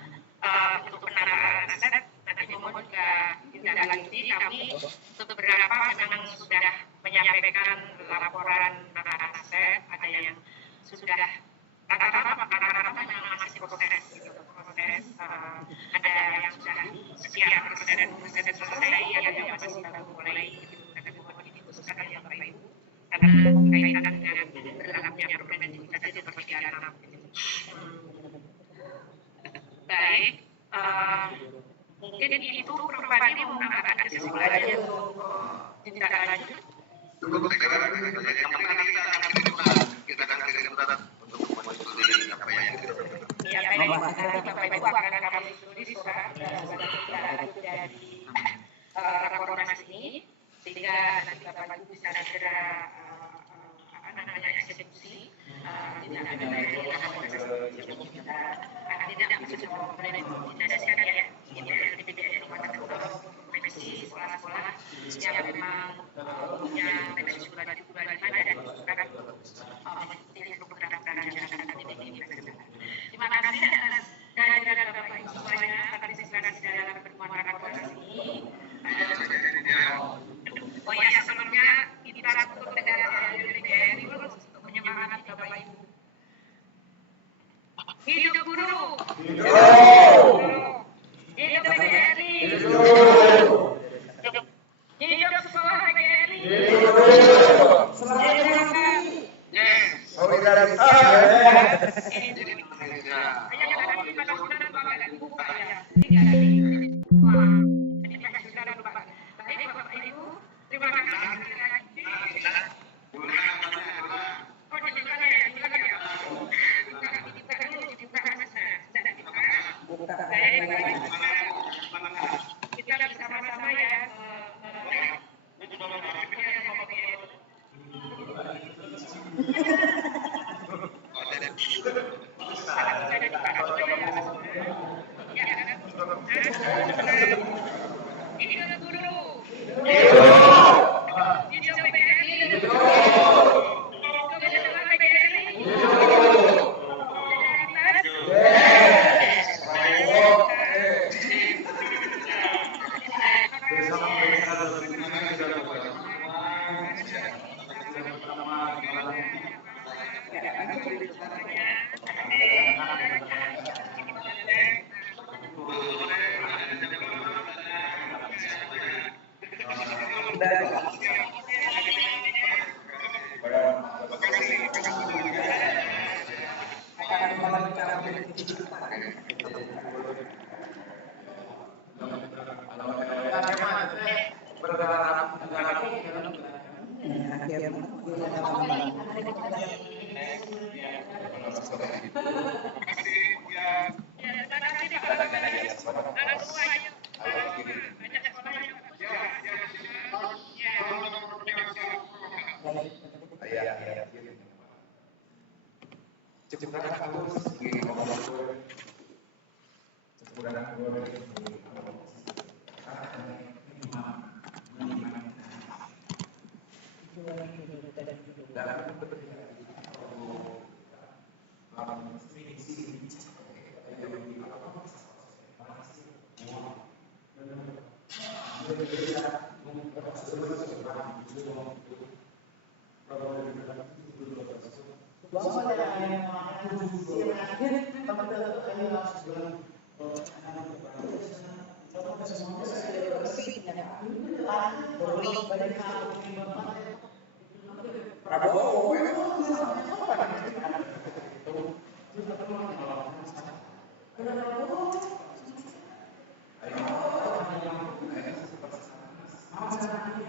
untuk penerapan aset nanti mohon juga ditindaklanjuti kami beberapa memang sudah menyampaikan laporan penerapan aset, ada yang sudah rata-rata memang masih proses gitu, ada yang sudah sekian persen selesai, ada yang masih baru mulai gitu, dan mohon didiskusikan ya Bapak Ibu karena kaitan dengan berlakunya permen juga jadi seperti ada baik, mungkin itu Prof. mau menambahkan kesimpulannya untuk tindak lanjut. Cukup sekarang yang penting kita akan kirimkan untuk menstudi apa yang kita lakukan. Ya, baik. Nanti Bapak Ibu akan kami tulis surat dari rakornas ini sehingga nanti Bapak Ibu bisa segera eksekusi tidak ada tidak bisa menindakkan ya ini dari BPN profesi sekolah-sekolah yang memang punya pensiun 2025 dan akan mengikuti program anak-anak ini. Terima kasih dari Bapak Ibu semuanya akan disampaikan di dalam pertemuan rakornas ini. Oh ya, sebelumnya kita tutup dengan BPN untuk menyemangati Bapak Ibu. Hidup guru. Hidup PGRI. Hidup sekolah PGRI. Selamat malam. Terima kasih. Kita bersama-sama ya. Hidup guru. Hidup PGRI. Ya, Prabowo,